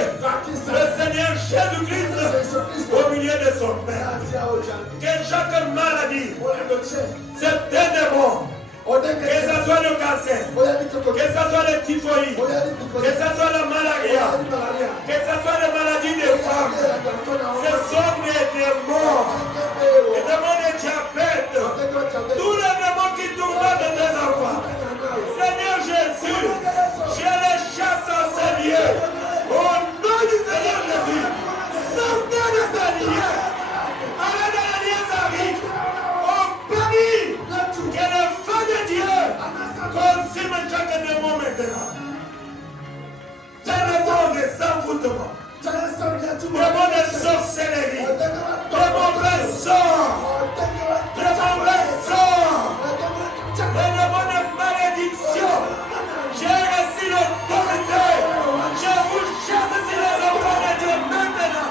le Seigneur Jésus-Christ, au milieu de son Père. Que chaque maladie, c'est un démon. Que ce soit le cancer, que ce soit le typhoïde, que ce soit la malaria, que ce soit les maladies des femmes, ce sont des démons. Les démons de diabète, tous les démons qui tournent de tes enfants. Seigneur Jésus, je les chasse en ces lieux. Au nom du Seigneur Jésus, sortez de ces lieux. Allez dans les lieux arrivent. On bénit que le feu de Dieu consume chaque démon maintenant. Démon de s'envoûtement, démon de sorcellerie, de mauvais sort, de mauvais sort, de démon de malédiction. J'ai reçu l'autorité. Je vous chasse sur les enfants de Dieu maintenant.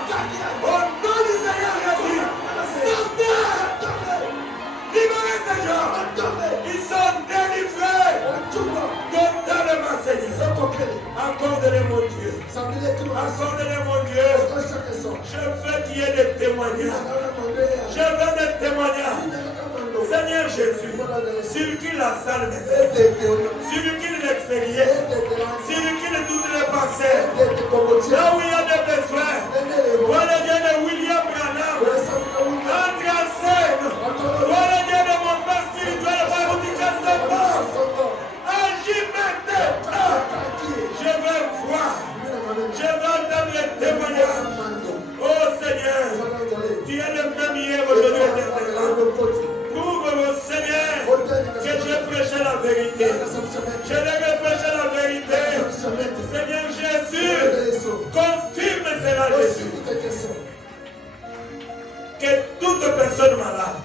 Au nom du Seigneur Jésus, sortez. Libérez ces gens. Ils sont délivrés. Totalement, Seigneur. Accorde-les, mon Dieu. Accorde-les, mon Dieu. Je veux qu'il y ait des témoignages. Je veux des témoignages. Seigneur Jésus, circule la salle maintenant. Circule l'extérieur. Circule toutes les pensées. Là où il y a des besoins. Voilà Dieu de William Branham. Entre en scène. Voilà Dieu de mon père spirituel. Agis maintenant. Je veux voir. Je veux entendre les témoignages. Oh Seigneur, tu es le même hier, aujourd'hui et éternellement. Prouve au Seigneur que j'ai prêché la vérité. Je l'ai prêché la vérité. Seigneur Jésus, confirme cela, Jésus. Que toute personne malade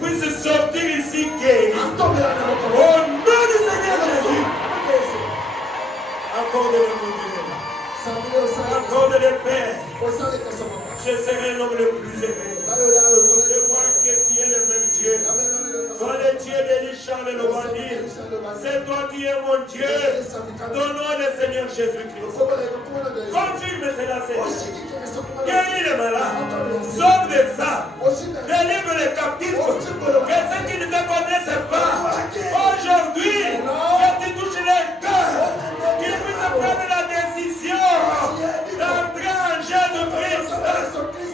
puisse sortir ici guérie. Au nom du Seigneur Jésus. Accorde-le, mon Dieu. Accorde-le, Père. Je serai l'homme le plus aimé. Je vois que tu es le même Dieu. Toi, le Dieu d'Elisha, le bandit. C'est toi qui es mon Dieu. Donne-nous le Seigneur Jésus-Christ. Confirme cela, Seigneur. Guéris les malades. Sauve les âmes. Délivre les captifs. Que ceux qui ne te connaissent pas, aujourd'hui, que tu touches les cœurs. Qu'ils puissent prendre la décision d'entrer en Jésus-Christ.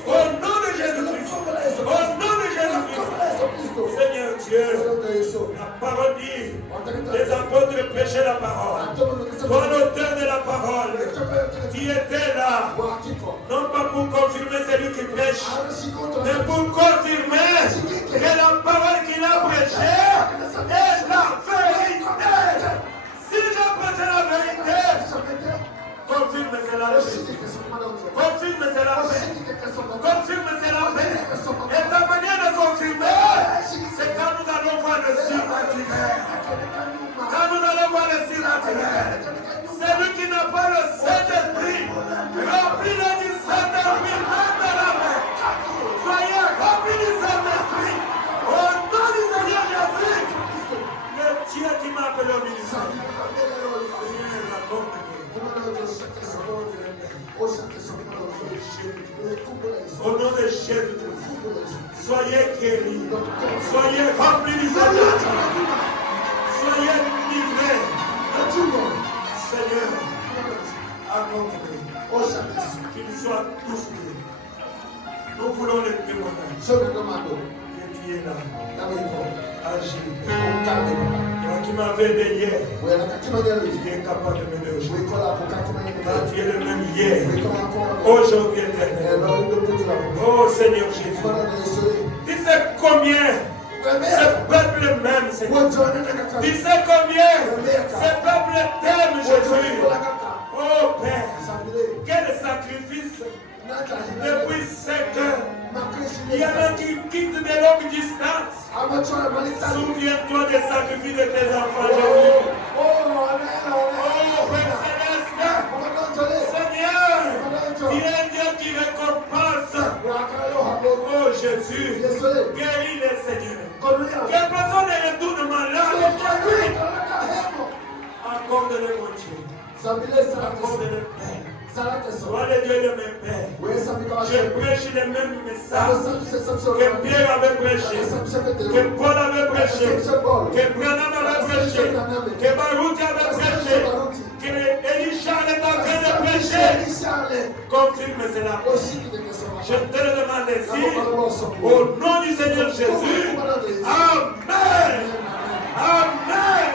Au nom de Jésus-Christ. Au nom de Jésus-Christ. Seigneur Dieu, la parole dit, les apôtres prêchaient la parole. Toi, l'auteur de la parole, tu étais là, non pas pour confirmer celui qui prêche, mais pour confirmer que la parole qu'il a prêchée est la vérité. Si j'ai prêché la vérité, confirme cela. Confirme cela. Confirme cela. Et ta manière de confirmer, c'est quand nous allons voir le surnaturel. Quand nous allons voir le surnaturel. Celui qui n'a pas le Saint-Esprit, remplis-le du Saint-Esprit, même de la main. Soyez remplis du Saint-Esprit. Au nom du Seigneur Jésus, le Dieu qui m'a appelé au ministère. Seigneur, raconte-moi. Au nom de Jésus, soyez guéris, soyez remplis du Saint-Esprit, soyez livrés. Seigneur, accompagnez, qu'ils soient tous guéris. Nous voulons les témoignages. Que tu es là. agir. Toi qui m'avais aidé hier, tu es capable de m'aider aujourd'hui. Car tu es le même hier, aujourd'hui et éternellement. Oh Seigneur Jésus, tu sais combien ce peuple m'aime, Seigneur. Tu sais combien ce peuple t'aime, Jésus. Oh Père, quel sacrifice depuis 5 heures. Il y en a qui quittent de longues distances. Souviens-toi des sacrifices de tes enfants, Jésus. Oh Père Céleste, Seigneur, tu es un Dieu qui récompense. Oh Jésus, guéris les Seigneurs. Que personne ne retourne malade. Accorde-le, mon Dieu. Accorde-le, Père. Sois le Dieu de mes pères. Je prêche les mêmes messages que Pierre avait prêché, que Paul avait prêché, que Branham avait prêché, que Baruch avait prêché, que Elisha est en train de prêcher. Confirme cela. Je te le demande ici, au nom du Seigneur Jésus. Amen. Amen.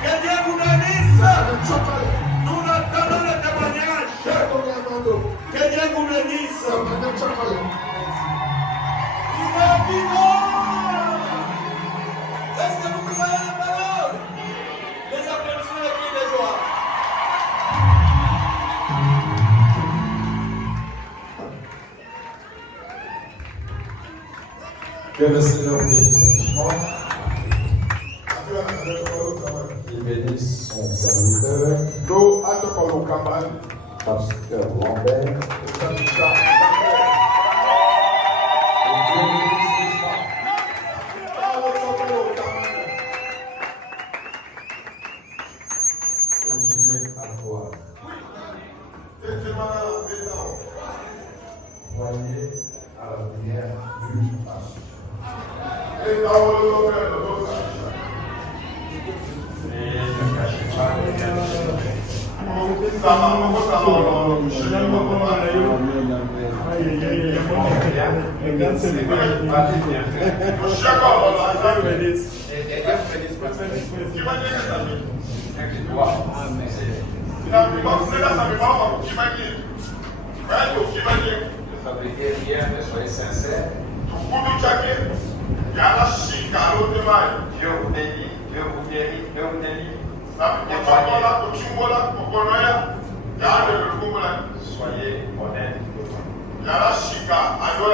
Que Dieu vous bénisse. Nous attendons le témoignage. Que Dieu vous bénisse. Il est vivant. Est-ce que vous croyez la parole? Les applaudissements et cris de joie. Que le Seigneur bénisse son chemin. Il bénisse son serviteur, pasteur Lambert. Continuez à croire. Voyez à la lumière du passé. Et ne cachez pas soyez sincères. Dieu vous bénit, Dieu vous guérit, Dieu vous délivre. Soyez honnêtes.